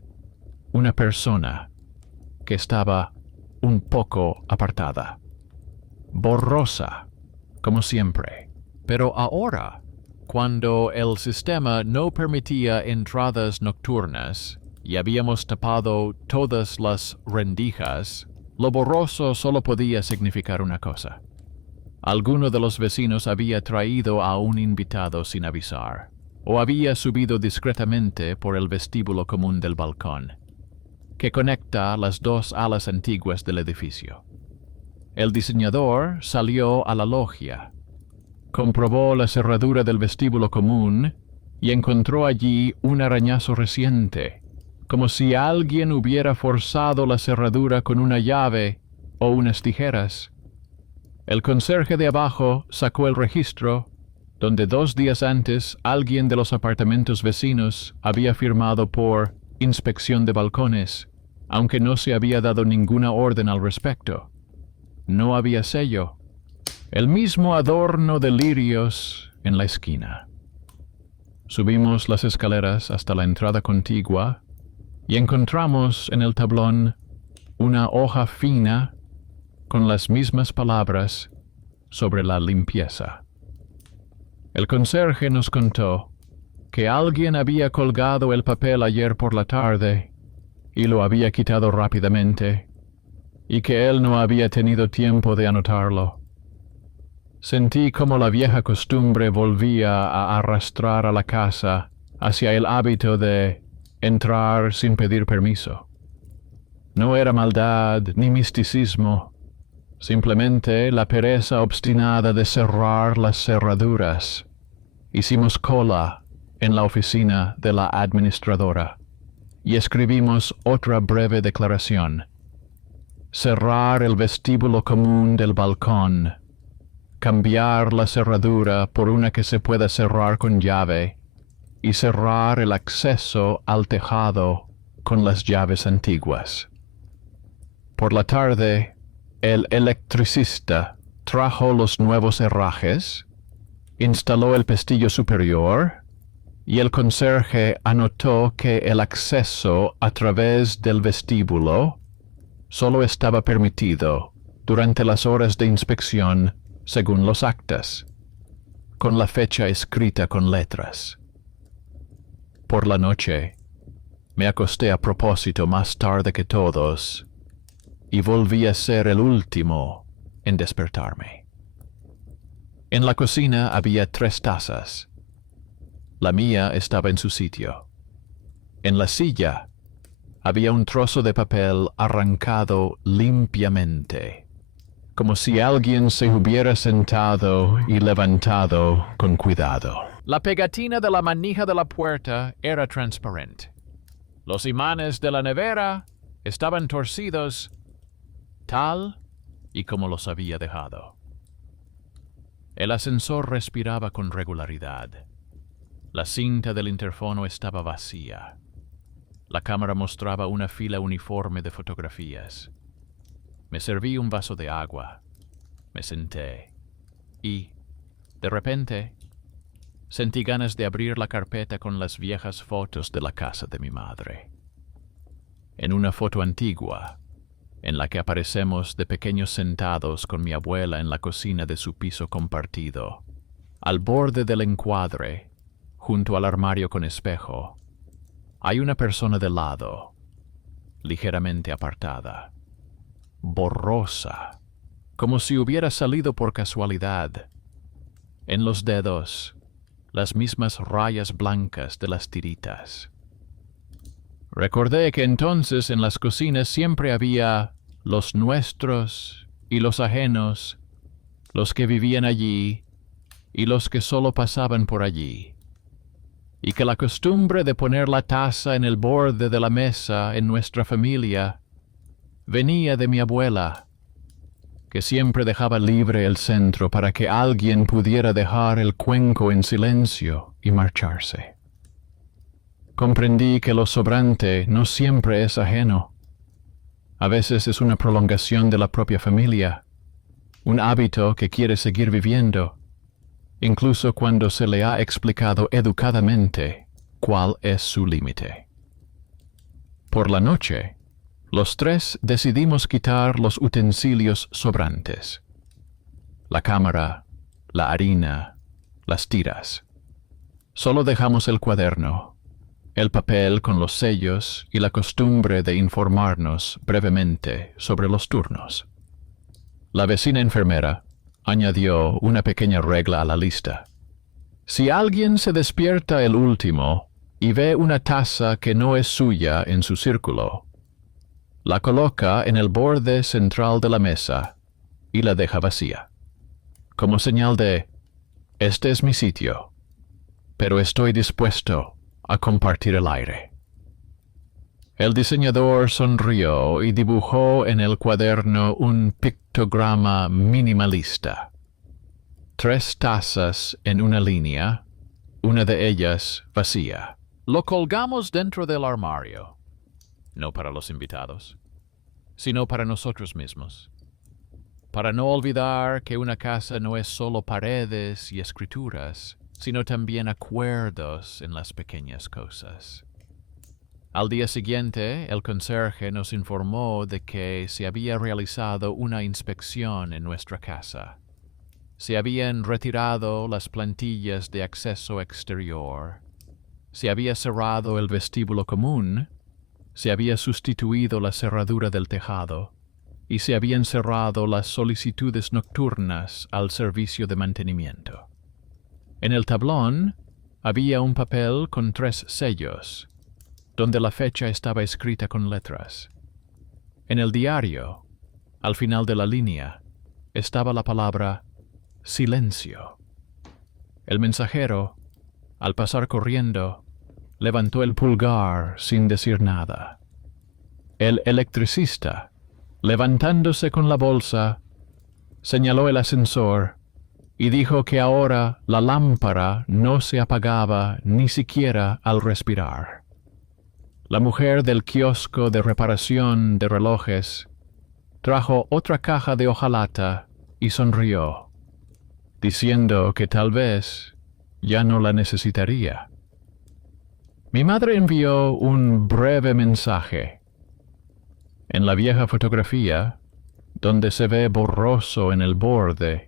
una persona que estaba un poco apartada, borrosa, como siempre. Pero ahora, cuando el sistema no permitía entradas nocturnas y habíamos tapado todas las rendijas, lo borroso solo podía significar una cosa. Alguno de los vecinos había traído a un invitado sin avisar, o había subido discretamente por el vestíbulo común del balcón, que conecta las dos alas antiguas del edificio. El diseñador salió a la logia, comprobó la cerradura del vestíbulo común y encontró allí un arañazo reciente, como si alguien hubiera forzado la cerradura con una llave o unas tijeras. El conserje de abajo sacó el registro, donde 2 días antes alguien de los apartamentos vecinos había firmado por inspección de balcones, aunque no se había dado ninguna orden al respecto. No había sello. El mismo adorno de lirios en la esquina. Subimos las escaleras hasta la entrada contigua y encontramos en el tablón una hoja fina con las mismas palabras sobre la limpieza. El conserje nos contó que alguien había colgado el papel ayer por la tarde y lo había quitado rápidamente, y que él no había tenido tiempo de anotarlo. Sentí como la vieja costumbre volvía a arrastrar a la casa hacia el hábito de entrar sin pedir permiso. No era maldad ni misticismo, simplemente la pereza obstinada de cerrar las cerraduras. Hicimos cola en la oficina de la administradora y escribimos otra breve declaración. Cerrar el vestíbulo común del balcón, cambiar la cerradura por una que se pueda cerrar con llave y cerrar el acceso al tejado con las llaves antiguas. Por la tarde, el electricista trajo los nuevos herrajes, instaló el pestillo superior y el conserje anotó que el acceso a través del vestíbulo solo estaba permitido durante las horas de inspección según los actas, con la fecha escrita con letras. Por la noche, me acosté a propósito más tarde que todos y volví a ser el último en despertarme. En la cocina había 3 tazas. La mía estaba en su sitio. En la silla había un trozo de papel arrancado limpiamente, como si alguien se hubiera sentado y levantado con cuidado. La pegatina de la manija de la puerta era transparente. Los imanes de la nevera estaban torcidos, tal y como los había dejado. El ascensor respiraba con regularidad. La cinta del interfono estaba vacía. La cámara mostraba una fila uniforme de fotografías. Me serví un vaso de agua. Me senté. Y, de repente, sentí ganas de abrir la carpeta con las viejas fotos de la casa de mi madre. En una foto antigua, en la que aparecemos de pequeños sentados con mi abuela en la cocina de su piso compartido, al borde del encuadre, junto al armario con espejo, hay una persona de lado, ligeramente apartada, borrosa, como si hubiera salido por casualidad. En los dedos, las mismas rayas blancas de las tiritas. Recordé que entonces en las cocinas siempre había los nuestros y los ajenos, los que vivían allí y los que solo pasaban por allí, y que la costumbre de poner la taza en el borde de la mesa en nuestra familia venía de mi abuela, que siempre dejaba libre el centro para que alguien pudiera dejar el cuenco en silencio y marcharse. Comprendí que lo sobrante no siempre es ajeno. A veces es una prolongación de la propia familia, un hábito que quiere seguir viviendo, incluso cuando se le ha explicado educadamente cuál es su límite. Por la noche, los tres decidimos quitar los utensilios sobrantes: la cámara, la harina, las tiras. Solo dejamos el cuaderno, el papel con los sellos y la costumbre de informarnos brevemente sobre los turnos. La vecina enfermera añadió una pequeña regla a la lista. Si alguien se despierta el último y ve una taza que no es suya en su círculo, la coloca en el borde central de la mesa y la deja vacía, como señal de: este es mi sitio, pero estoy dispuesto a compartir el aire. El diseñador sonrió y dibujó en el cuaderno un pictograma minimalista. 3 tazas en una línea, una de ellas vacía. Lo colgamos dentro del armario, no para los invitados, sino para nosotros mismos, para no olvidar que una casa no es solo paredes y escrituras, sino también acuerdos en las pequeñas cosas. Al día siguiente, el conserje nos informó de que se había realizado una inspección en nuestra casa. Se habían retirado las plantillas de acceso exterior, se había cerrado el vestíbulo común, se había sustituido la cerradura del tejado y se habían cerrado las solicitudes nocturnas al servicio de mantenimiento. En el tablón había un papel con 3 sellos, donde la fecha estaba escrita con letras. En el diario, al final de la línea, estaba la palabra silencio. El mensajero, al pasar corriendo, levantó el pulgar sin decir nada. El electricista, levantándose con la bolsa, señaló el ascensor y dijo que ahora la lámpara no se apagaba ni siquiera al respirar. La mujer del kiosco de reparación de relojes trajo otra caja de hojalata y sonrió, diciendo que tal vez ya no la necesitaría. Mi madre envió un breve mensaje. En la vieja fotografía, donde se ve borroso en el borde,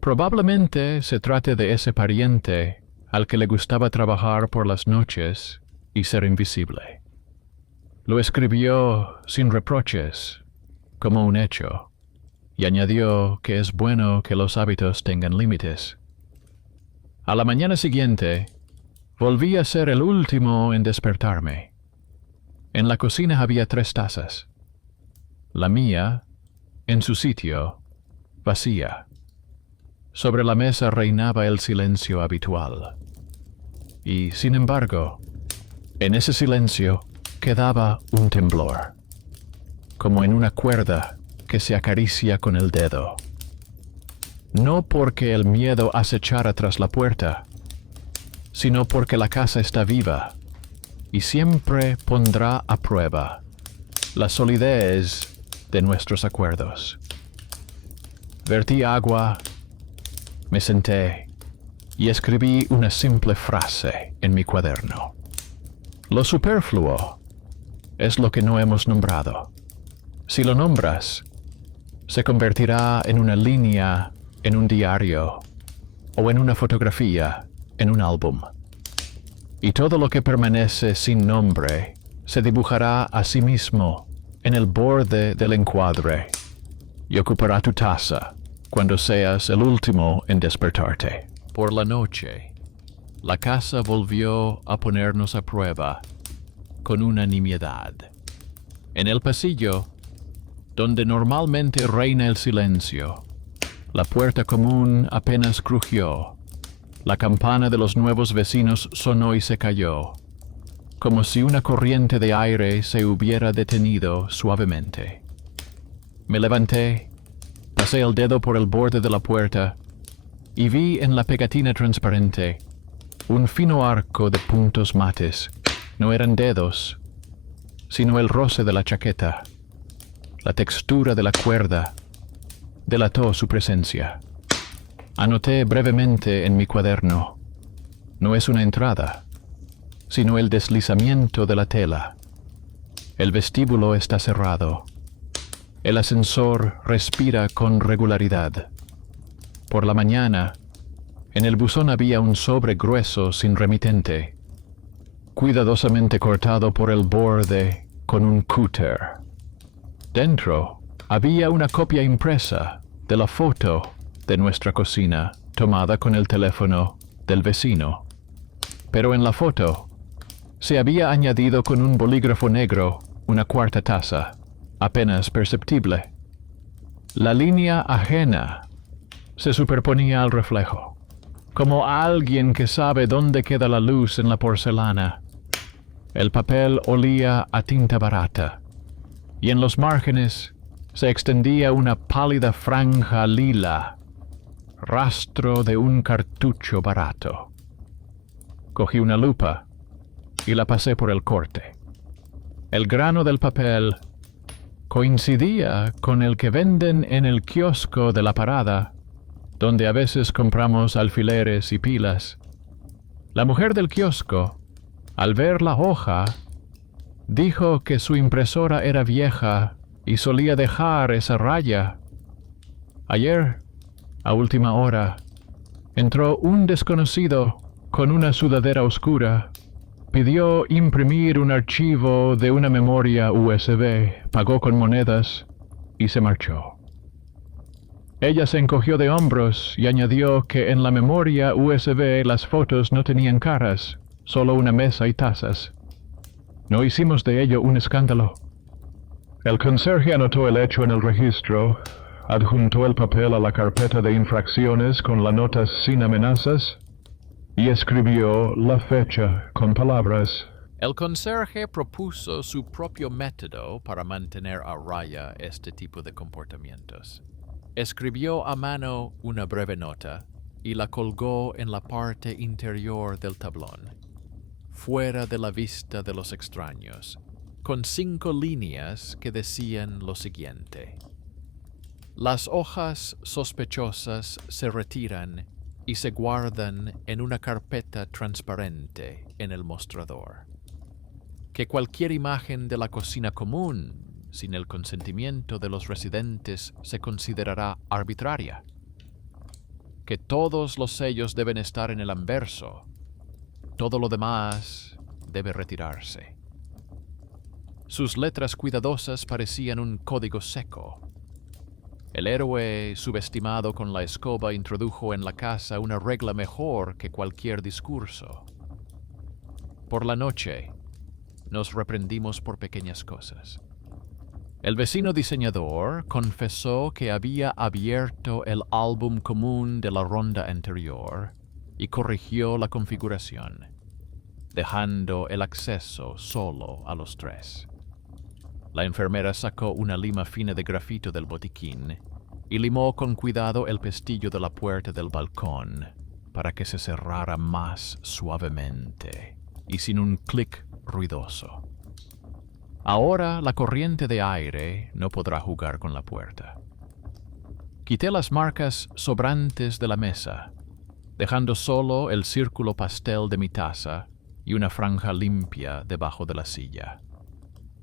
probablemente se trate de ese pariente al que le gustaba trabajar por las noches y ser invisible. Lo escribió sin reproches, como un hecho, y añadió que es bueno que los hábitos tengan límites. A la mañana siguiente, volví a ser el último en despertarme. En la cocina había 3 tazas. La mía, en su sitio, vacía. Sobre la mesa reinaba el silencio habitual. Y, sin embargo, en ese silencio quedaba un temblor, como en una cuerda que se acaricia con el dedo. No porque el miedo acechara tras la puerta, sino porque la casa está viva y siempre pondrá a prueba la solidez de nuestros acuerdos. Vertí agua, me senté y escribí una simple frase en mi cuaderno. Lo superfluo es lo que no hemos nombrado. Si lo nombras, se convertirá en una línea en un diario o en una fotografía en un álbum. Y todo lo que permanece sin nombre se dibujará a sí mismo en el borde del encuadre y ocupará tu taza cuando seas el último en despertarte. Por la noche, la casa volvió a ponernos a prueba con una nimiedad. En el pasillo, donde normalmente reina el silencio, la puerta común apenas crujió. La campana de los nuevos vecinos sonó y se cayó, como si una corriente de aire se hubiera detenido suavemente. Me levanté, pasé el dedo por el borde de la puerta y vi en la pegatina transparente un fino arco de puntos mates. No eran dedos, sino el roce de la chaqueta. La textura de la cuerda delató su presencia. Anoté brevemente en mi cuaderno: no es una entrada, sino el deslizamiento de la tela. El vestíbulo está cerrado. El ascensor respira con regularidad. Por la mañana, en el buzón había un sobre grueso sin remitente, cuidadosamente cortado por el borde con un cúter. Dentro había una copia impresa de la foto de nuestra cocina, tomada con el teléfono del vecino. Pero en la foto se había añadido con un bolígrafo negro una cuarta taza, apenas perceptible. La línea ajena se superponía al reflejo, como alguien que sabe dónde queda la luz en la porcelana. El papel olía a tinta barata, y en los márgenes se extendía una pálida franja lila, rastro de un cartucho barato. Cogí una lupa y la pasé por el corte. El grano del papel coincidía con el que venden en el kiosco de la parada, donde a veces compramos alfileres y pilas. La mujer del kiosco, al ver la hoja, dijo que su impresora era vieja y solía dejar esa raya. Ayer, a última hora, entró un desconocido con una sudadera oscura. Pidió imprimir un archivo de una memoria USB, pagó con monedas y se marchó. Ella se encogió de hombros y añadió que en la memoria USB las fotos no tenían caras, solo una mesa y tazas. No hicimos de ello un escándalo. El conserje anotó el hecho en el registro, adjuntó el papel a la carpeta de infracciones con la nota sin amenazas y escribió la fecha con palabras. El conserje propuso su propio método para mantener a raya este tipo de comportamientos. Escribió a mano una breve nota y la colgó en la parte interior del tablón, fuera de la vista de los extraños, con 5 líneas que decían lo siguiente: las hojas sospechosas se retiran y se guardan en una carpeta transparente en el mostrador. Que cualquier imagen de la cocina común, sin el consentimiento de los residentes, se considerará arbitraria. Que todos los sellos deben estar en el anverso. Todo lo demás debe retirarse. Sus letras cuidadosas parecían un código seco. El héroe subestimado con la escoba introdujo en la casa una regla mejor que cualquier discurso. Por la noche, nos reprendimos por pequeñas cosas. El vecino diseñador confesó que había abierto el álbum común de la ronda anterior y corrigió la configuración, dejando el acceso solo a los 3. La enfermera sacó una lima fina de grafito del botiquín y limó con cuidado el pestillo de la puerta del balcón para que se cerrara más suavemente y sin un clic ruidoso. Ahora la corriente de aire no podrá jugar con la puerta. Quité las marcas sobrantes de la mesa, dejando solo el círculo pastel de mi taza y una franja limpia debajo de la silla,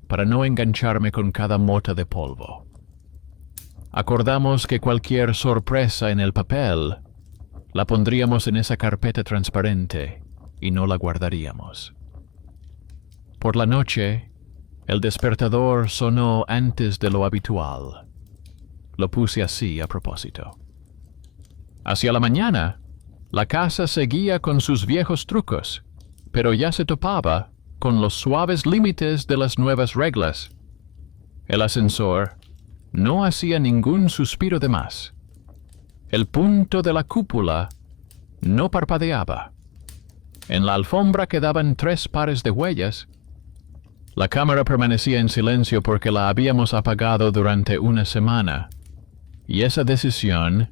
para no engancharme con cada mota de polvo. Acordamos que cualquier sorpresa en el papel la pondríamos en esa carpeta transparente y no la guardaríamos. Por la noche, el despertador sonó antes de lo habitual. Lo puse así a propósito. Hacia la mañana, la casa seguía con sus viejos trucos, pero ya se topaba con los suaves límites de las nuevas reglas. El ascensor no hacía ningún suspiro de más. El punto de la cúpula no parpadeaba. En la alfombra quedaban 3 pares de huellas. La cámara permanecía en silencio porque la habíamos apagado durante una semana, y esa decisión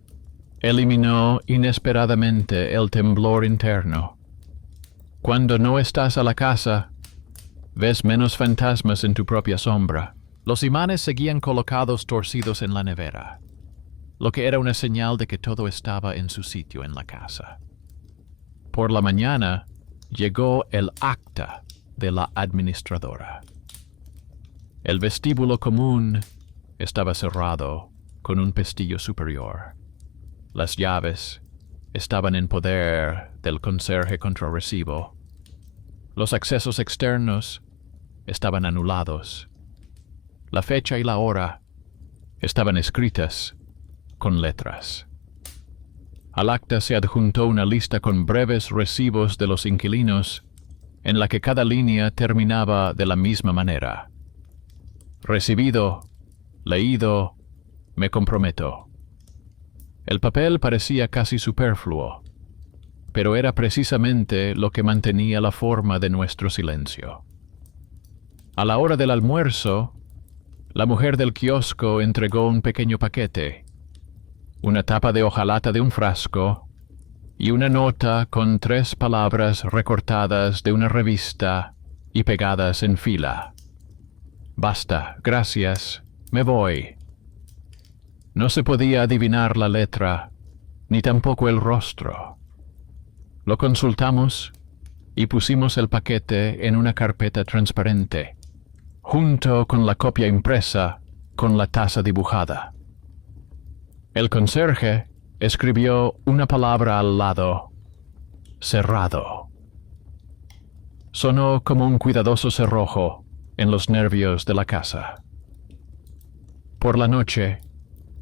eliminó inesperadamente el temblor interno. Cuando no estás a la casa, ves menos fantasmas en tu propia sombra. Los imanes seguían colocados torcidos en la nevera, lo que era una señal de que todo estaba en su sitio en la casa. Por la mañana llegó el acta de la administradora. El vestíbulo común estaba cerrado con un pestillo superior. Las llaves estaban en poder del conserje contrarrecibo. Los accesos externos estaban anulados. La fecha y la hora estaban escritas con letras. Al acta se adjuntó una lista con breves recibos de los inquilinos, en la que cada línea terminaba de la misma manera. Recibido, leído, me comprometo. El papel parecía casi superfluo, pero era precisamente lo que mantenía la forma de nuestro silencio. A la hora del almuerzo, la mujer del kiosco entregó un pequeño paquete, una tapa de hojalata de un frasco y una nota con 3 palabras recortadas de una revista y pegadas en fila. Basta, gracias, me voy. No se podía adivinar la letra, ni tampoco el rostro. Lo consultamos y pusimos el paquete en una carpeta transparente, junto con la copia impresa con la taza dibujada. El conserje escribió una palabra al lado: cerrado. Sonó como un cuidadoso cerrojo en los nervios de la casa. Por la noche,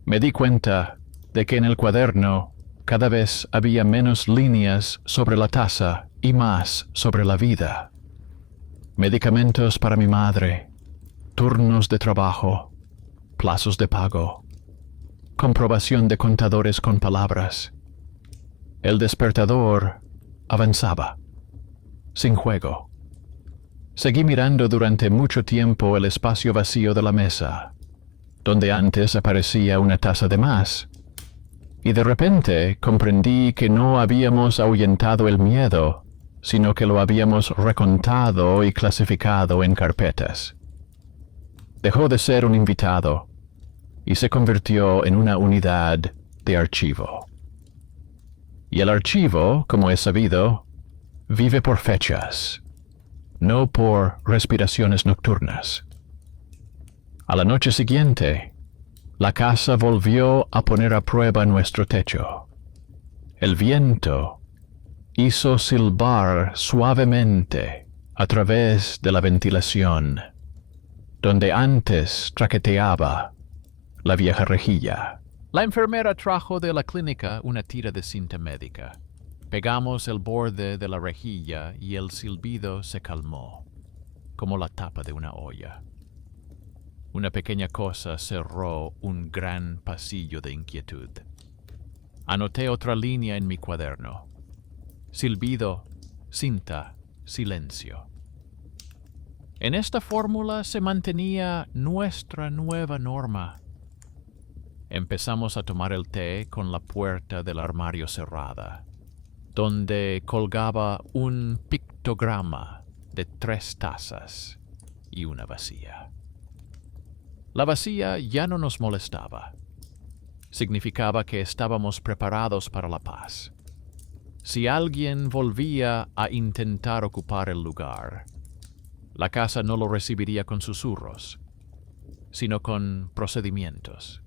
me di cuenta de que en el cuaderno cada vez había menos líneas sobre la taza y más sobre la vida. Medicamentos para mi madre, turnos de trabajo, plazos de pago, comprobación de contadores con palabras. El despertador avanzaba, sin juego. Seguí mirando durante mucho tiempo el espacio vacío de la mesa, donde antes aparecía una taza de más, y de repente comprendí que no habíamos ahuyentado el miedo, sino que lo habíamos recontado y clasificado en carpetas. Dejó de ser un invitado y se convirtió en una unidad de archivo. Y el archivo, como es sabido, vive por fechas, no por respiraciones nocturnas. A la noche siguiente, la casa volvió a poner a prueba nuestro techo. El viento hizo silbar suavemente a través de la ventilación, donde antes traqueteaba la vieja rejilla. La enfermera trajo de la clínica una tira de cinta médica. Pegamos el borde de la rejilla y el silbido se calmó, como la tapa de una olla. Una pequeña cosa cerró un gran pasillo de inquietud. Anoté otra línea en mi cuaderno. Silbido, cinta, silencio. En esta fórmula se mantenía nuestra nueva norma. Empezamos a tomar el té con la puerta del armario cerrada, donde colgaba un pictograma de 3 tazas y una vacía. La vacía ya no nos molestaba. Significaba que estábamos preparados para la paz. Si alguien volvía a intentar ocupar el lugar, la casa no lo recibiría con susurros, sino con procedimientos.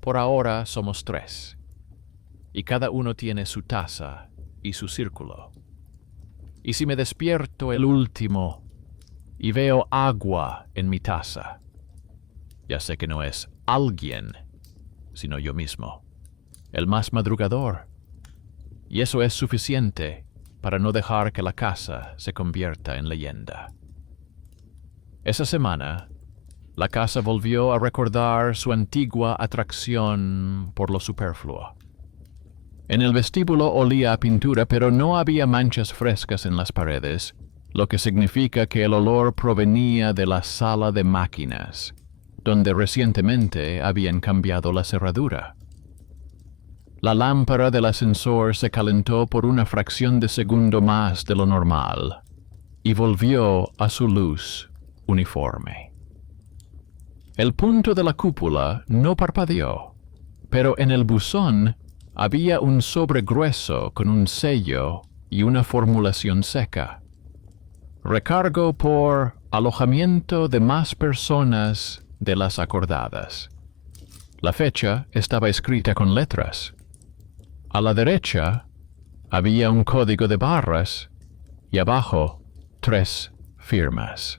Por ahora somos 3, y cada uno tiene su taza y su círculo. Y si me despierto el último y veo agua en mi taza, ya sé que no es alguien, sino yo mismo, el más madrugador. Y eso es suficiente para no dejar que la casa se convierta en leyenda. Esa semana, la casa volvió a recordar su antigua atracción por lo superfluo. En el vestíbulo olía a pintura, pero no había manchas frescas en las paredes, lo que significa que el olor provenía de la sala de máquinas, donde recientemente habían cambiado la cerradura. La lámpara del ascensor se calentó por una fracción de segundo más de lo normal y volvió a su luz uniforme. El punto de la cúpula no parpadeó, pero en el buzón había un sobre grueso con un sello y una formulación seca. Recargo por alojamiento de más personas de las acordadas. La fecha estaba escrita con letras. A la derecha había un código de barras y abajo 3 firmas.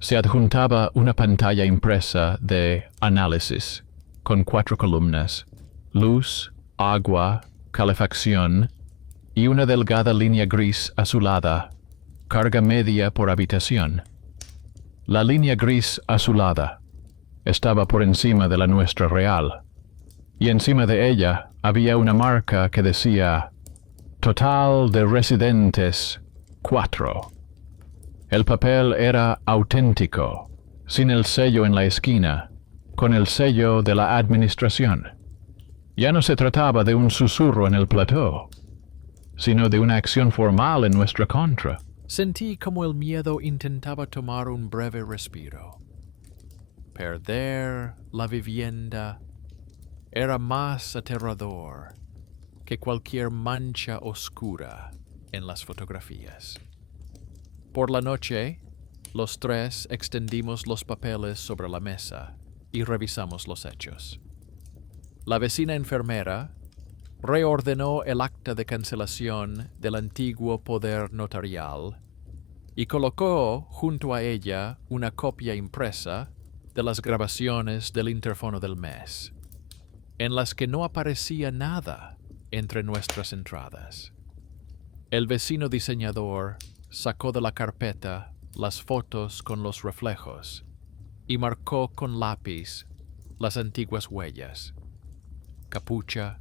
Se adjuntaba una pantalla impresa de análisis con 4 columnas, luz, agua, calefacción y una delgada línea gris azulada, carga media por habitación. La línea gris azulada estaba por encima de la nuestra real, y encima de ella había una marca que decía Total de residentes 4. El papel era auténtico, sin el sello en la esquina, con el sello de la administración. Ya no se trataba de un susurro en el plató, sino de una acción formal en nuestra contra. Sentí como el miedo intentaba tomar un breve respiro. Perder la vivienda era más aterrador que cualquier mancha oscura en las fotografías. Por la noche, los 3 extendimos los papeles sobre la mesa y revisamos los hechos. La vecina enfermera reordenó el acta de cancelación del antiguo poder notarial y colocó junto a ella una copia impresa de las grabaciones del interfono del mes, en las que no aparecía nada entre nuestras entradas. El vecino diseñador sacó de la carpeta las fotos con los reflejos y marcó con lápiz las antiguas huellas: capucha,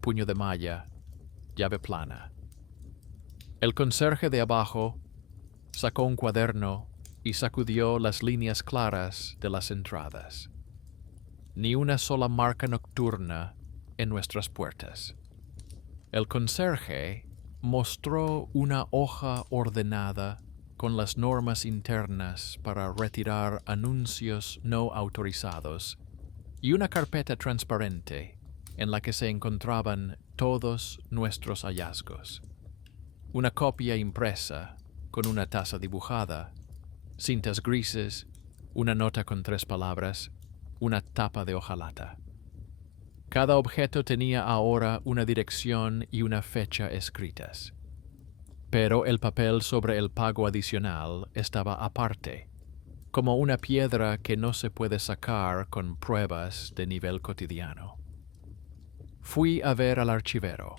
puño de malla, llave plana. El conserje de abajo sacó un cuaderno y sacudió las líneas claras de las entradas. Ni una sola marca nocturna en nuestras puertas. El conserje mostró una hoja ordenada con las normas internas para retirar anuncios no autorizados y una carpeta transparente en la que se encontraban todos nuestros hallazgos. Una copia impresa con una taza dibujada, cintas grises, una nota con 3 palabras, una tapa de hojalata. Cada objeto tenía ahora una dirección y una fecha escritas. Pero el papel sobre el pago adicional estaba aparte, como una piedra que no se puede sacar con pruebas de nivel cotidiano. Fui a ver al archivero.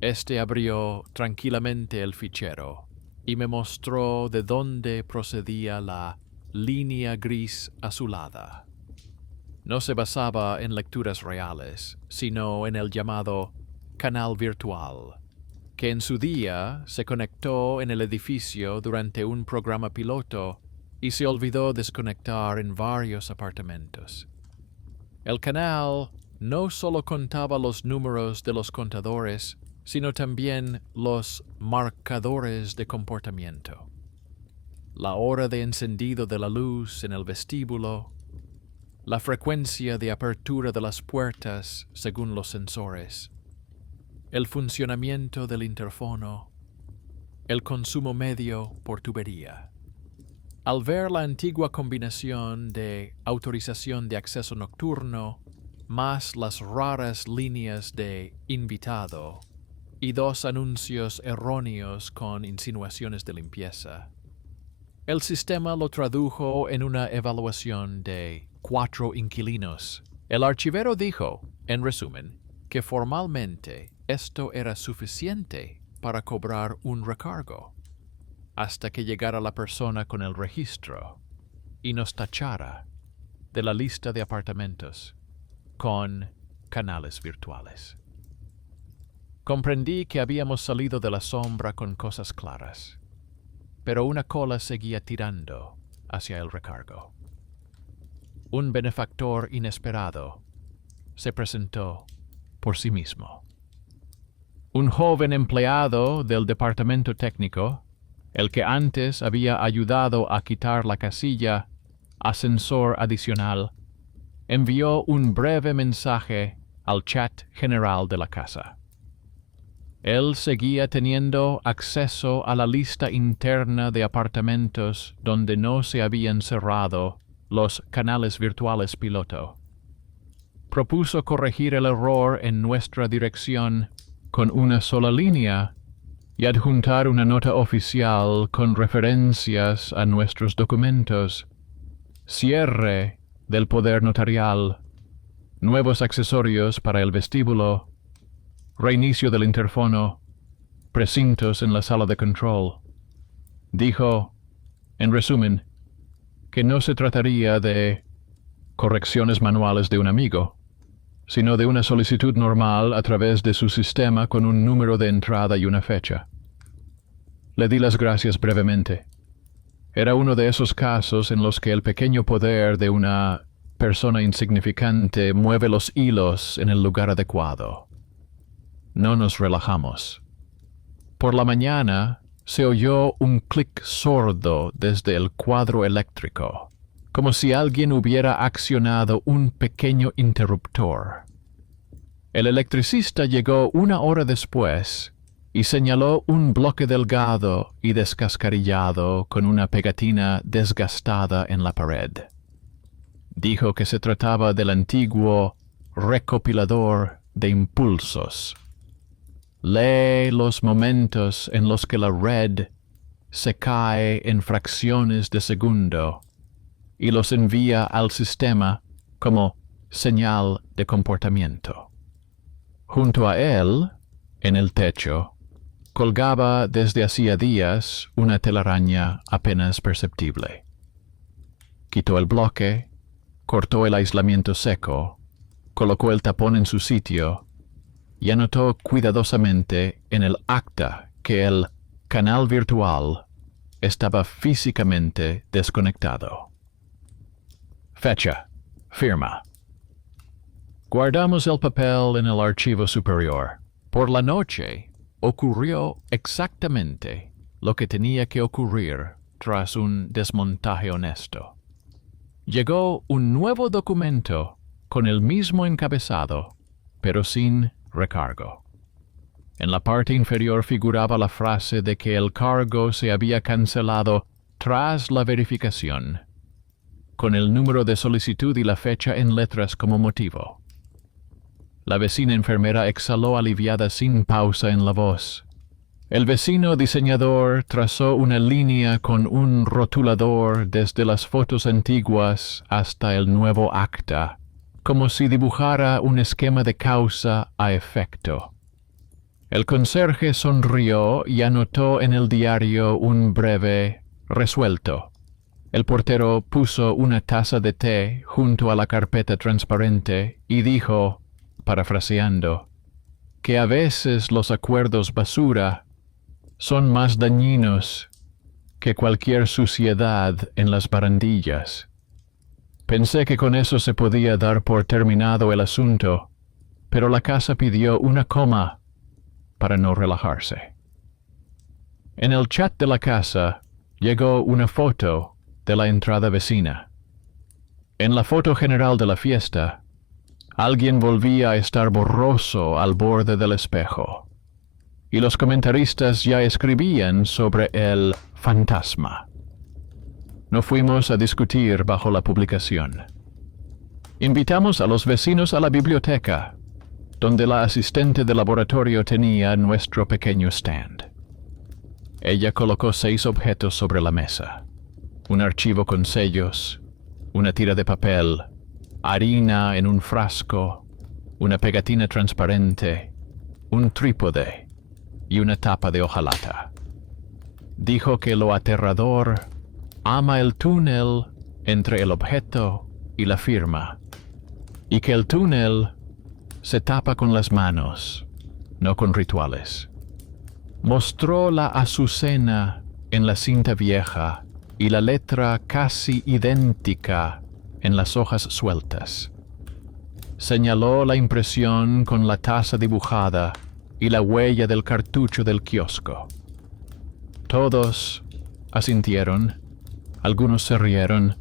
Este abrió tranquilamente el fichero y me mostró de dónde procedía la línea gris azulada. No se basaba en lecturas reales, sino en el llamado canal virtual, que en su día se conectó en el edificio durante un programa piloto y se olvidó desconectar en varios apartamentos. El canal no solo contaba los números de los contadores, sino también los marcadores de comportamiento. La hora de encendido de la luz en el vestíbulo, la frecuencia de apertura de las puertas según los sensores, el funcionamiento del interfono, el consumo medio por tubería. Al ver la antigua combinación de autorización de acceso nocturno más las raras líneas de invitado y 2 anuncios erróneos con insinuaciones de limpieza, el sistema lo tradujo en una evaluación de 4 inquilinos. El archivero dijo, en resumen, que formalmente esto era suficiente para cobrar un recargo, hasta que llegara la persona con el registro y nos tachara de la lista de apartamentos con canales virtuales. Comprendí que habíamos salido de la sombra con cosas claras, pero una cola seguía tirando hacia el recargo. Un benefactor inesperado se presentó por sí mismo. Un joven empleado del departamento técnico, el que antes había ayudado a quitar la casilla ascensor adicional, envió un breve mensaje al chat general de la casa. Él seguía teniendo acceso a la lista interna de apartamentos donde no se habían cerrado los canales virtuales piloto. Propuso corregir el error en nuestra dirección con una sola línea y adjuntar una nota oficial con referencias a nuestros documentos, cierre del poder notarial, nuevos accesorios para el vestíbulo, reinicio del interfono, precintos en la sala de control. Dijo, en resumen, que no se trataría de correcciones manuales de un amigo, sino de una solicitud normal a través de su sistema con un número de entrada y una fecha. Le di las gracias brevemente. Era uno de esos casos en los que el pequeño poder de una persona insignificante mueve los hilos en el lugar adecuado. No nos relajamos. Por la mañana se oyó un clic sordo desde el cuadro eléctrico, como si alguien hubiera accionado un pequeño interruptor. El electricista llegó 1 hora después y señaló un bloque delgado y descascarillado con una pegatina desgastada en la pared. Dijo que se trataba del antiguo recopilador de impulsos. Lee los momentos en los que la red se cae en fracciones de segundo y los envía al sistema como señal de comportamiento. Junto a él, en el techo, colgaba desde hacía días una telaraña apenas perceptible. Quitó el bloque, cortó el aislamiento seco, colocó el tapón en su sitio y anotó cuidadosamente en el acta que el canal virtual estaba físicamente desconectado. Fecha. Firma. Guardamos el papel en el archivo superior. Por la noche ocurrió exactamente lo que tenía que ocurrir tras un desmontaje honesto. Llegó un nuevo documento con el mismo encabezado, pero sin recargo. En la parte inferior figuraba la frase de que el cargo se había cancelado tras la verificación, con el número de solicitud y la fecha en letras como motivo. La vecina enfermera exhaló aliviada sin pausa en la voz. El vecino diseñador trazó una línea con un rotulador desde las fotos antiguas hasta el nuevo acta, como si dibujara un esquema de causa a efecto. El conserje sonrió y anotó en el diario un breve resuelto. El portero puso una taza de té junto a la carpeta transparente y dijo, parafraseando, que a veces los acuerdos basura son más dañinos que cualquier suciedad en las barandillas. Pensé que con eso se podía dar por terminado el asunto, pero la casa pidió una coma para no relajarse. En el chat de la casa llegó una foto de la entrada vecina. En la foto general de la fiesta, alguien volvía a estar borroso al borde del espejo, y los comentaristas ya escribían sobre el fantasma. No fuimos a discutir bajo la publicación. Invitamos a los vecinos a la biblioteca, donde la asistente de laboratorio tenía nuestro pequeño stand. Ella colocó 6 objetos sobre la mesa: un archivo con sellos, una tira de papel, harina en un frasco, una pegatina transparente, un trípode y una tapa de hojalata. Dijo que lo aterrador ama el túnel entre el objeto y la firma, y que el túnel se tapa con las manos, no con rituales. Mostró la azucena en la cinta vieja y la letra casi idéntica en las hojas sueltas. Señaló la impresión con la taza dibujada y la huella del cartucho del kiosco. Todos asintieron, algunos se rieron,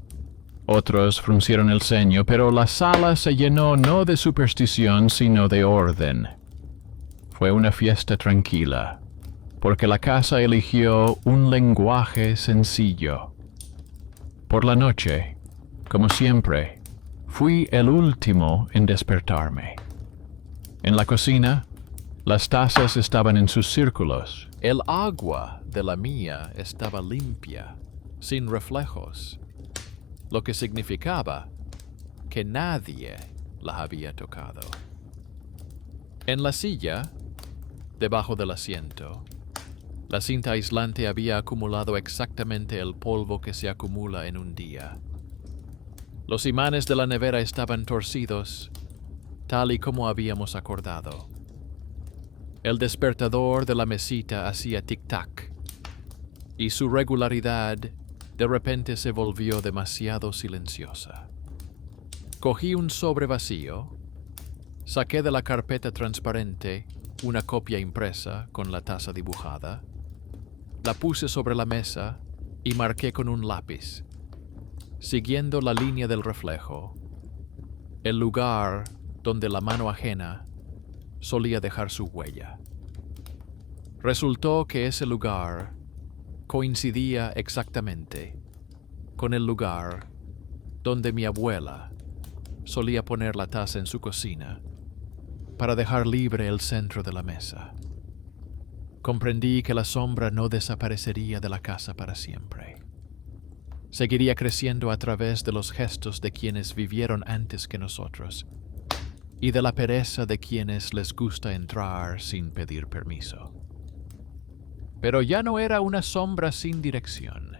otros fruncieron el ceño, pero la sala se llenó no de superstición, sino de orden. Fue una fiesta tranquila, porque la casa eligió un lenguaje sencillo. Por la noche, como siempre, fui el último en despertarme. En la cocina, las tazas estaban en sus círculos. El agua de la mía estaba limpia, sin reflejos, lo que significaba que nadie la había tocado. En la silla, debajo del asiento, la cinta aislante había acumulado exactamente el polvo que se acumula en un día. Los imanes de la nevera estaban torcidos, tal y como habíamos acordado. El despertador de la mesita hacía tic-tac, y su regularidad de repente se volvió demasiado silenciosa. Cogí un sobre vacío, saqué de la carpeta transparente una copia impresa con la taza dibujada, la puse sobre la mesa y marqué con un lápiz, siguiendo la línea del reflejo, el lugar donde la mano ajena solía dejar su huella. Resultó que ese lugar coincidía exactamente con el lugar donde mi abuela solía poner la taza en su cocina para dejar libre el centro de la mesa. Comprendí que la sombra no desaparecería de la casa para siempre. Seguiría creciendo a través de los gestos de quienes vivieron antes que nosotros y de la pereza de quienes les gusta entrar sin pedir permiso. Pero ya no era una sombra sin dirección.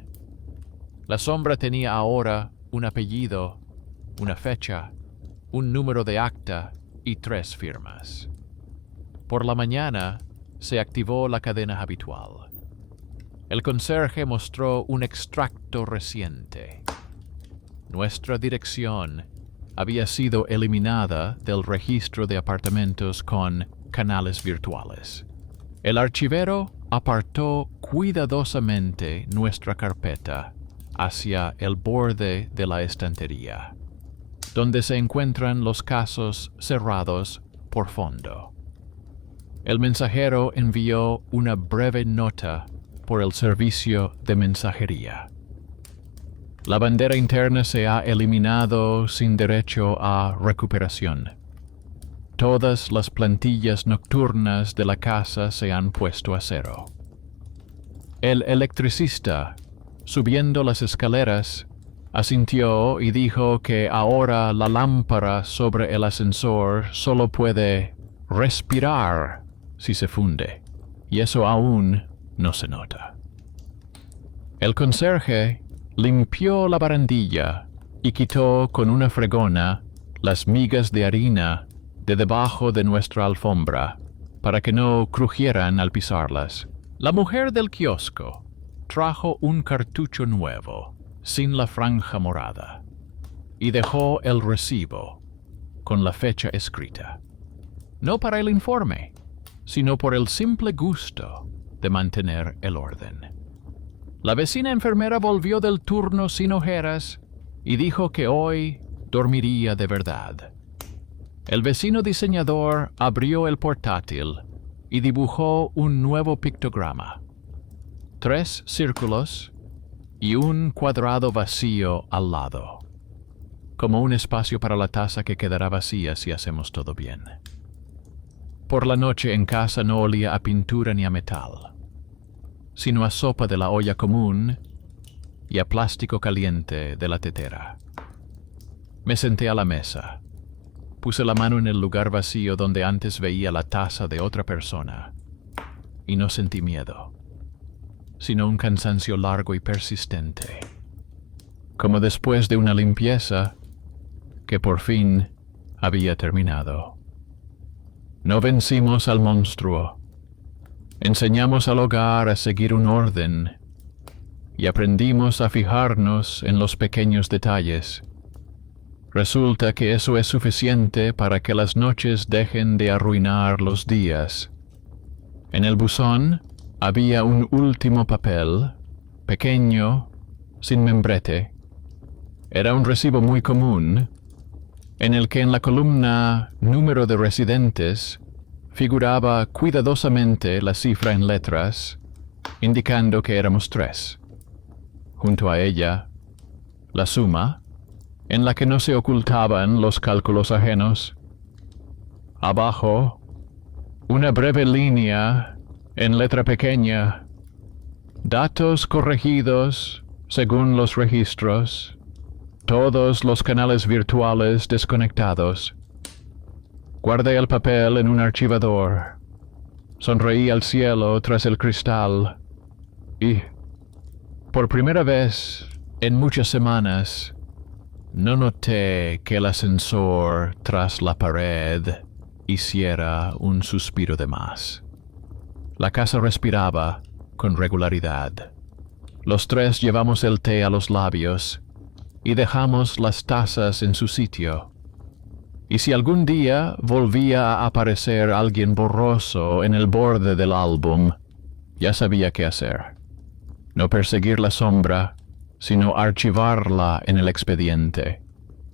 La sombra tenía ahora un apellido, una fecha, un número de acta y 3 firmas. Por la mañana se activó la cadena habitual. El conserje mostró un extracto reciente. Nuestra dirección había sido eliminada del registro de apartamentos con canales virtuales. El archivero apartó cuidadosamente nuestra carpeta hacia el borde de la estantería, donde se encuentran los casos cerrados por fondo. El mensajero envió una breve nota por el servicio de mensajería. La bandera interna se ha eliminado sin derecho a recuperación. Todas las plantillas nocturnas de la casa se han puesto a cero. El electricista, subiendo las escaleras, asintió y dijo que ahora la lámpara sobre el ascensor solo puede respirar si se funde, y eso aún no se nota. El conserje limpió la barandilla y quitó con una fregona las migas de harina de debajo de nuestra alfombra para que no crujieran al pisarlas. La mujer del kiosco trajo un cartucho nuevo, sin la franja morada, y dejó el recibo con la fecha escrita. No para el informe, sino por el simple gusto de mantener el orden. La vecina enfermera volvió del turno sin ojeras y dijo que hoy dormiría de verdad. El vecino diseñador abrió el portátil y dibujó un nuevo pictograma. 3 círculos y un cuadrado vacío al lado, como un espacio para la taza que quedará vacía si hacemos todo bien. Por la noche en casa no olía a pintura ni a metal, sino a sopa de la olla común y a plástico caliente de la tetera. Me senté a la mesa. Puse la mano en el lugar vacío donde antes veía la taza de otra persona y no sentí miedo, sino un cansancio largo y persistente, como después de una limpieza que por fin había terminado. No vencimos al monstruo, enseñamos al hogar a seguir un orden y aprendimos a fijarnos en los pequeños detalles. Resulta que eso es suficiente para que las noches dejen de arruinar los días. En el buzón había un último papel, pequeño, sin membrete. Era un recibo muy común, en el que en la columna número de residentes figuraba cuidadosamente la cifra en letras, indicando que éramos 3. Junto a ella, la suma, en la que no se ocultaban los cálculos ajenos. Abajo, una breve línea en letra pequeña. Datos corregidos según los registros. Todos los canales virtuales desconectados. Guardé el papel en un archivador. Sonreí al cielo tras el cristal. Y, por primera vez en muchas semanas, no noté que el ascensor tras la pared hiciera un suspiro de más. La casa respiraba con regularidad. Los 3 llevamos el té a los labios y dejamos las tazas en su sitio. Y si algún día volvía a aparecer alguien borroso en el borde del álbum, ya sabía qué hacer. No perseguir la sombra, sino archivarla en el expediente,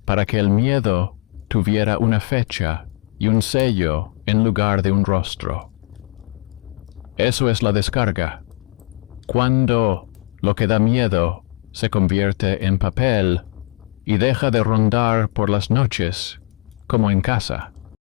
para que el miedo tuviera una fecha y un sello en lugar de un rostro. Eso es la descarga. Cuando lo que da miedo se convierte en papel y deja de rondar por las noches, como en casa.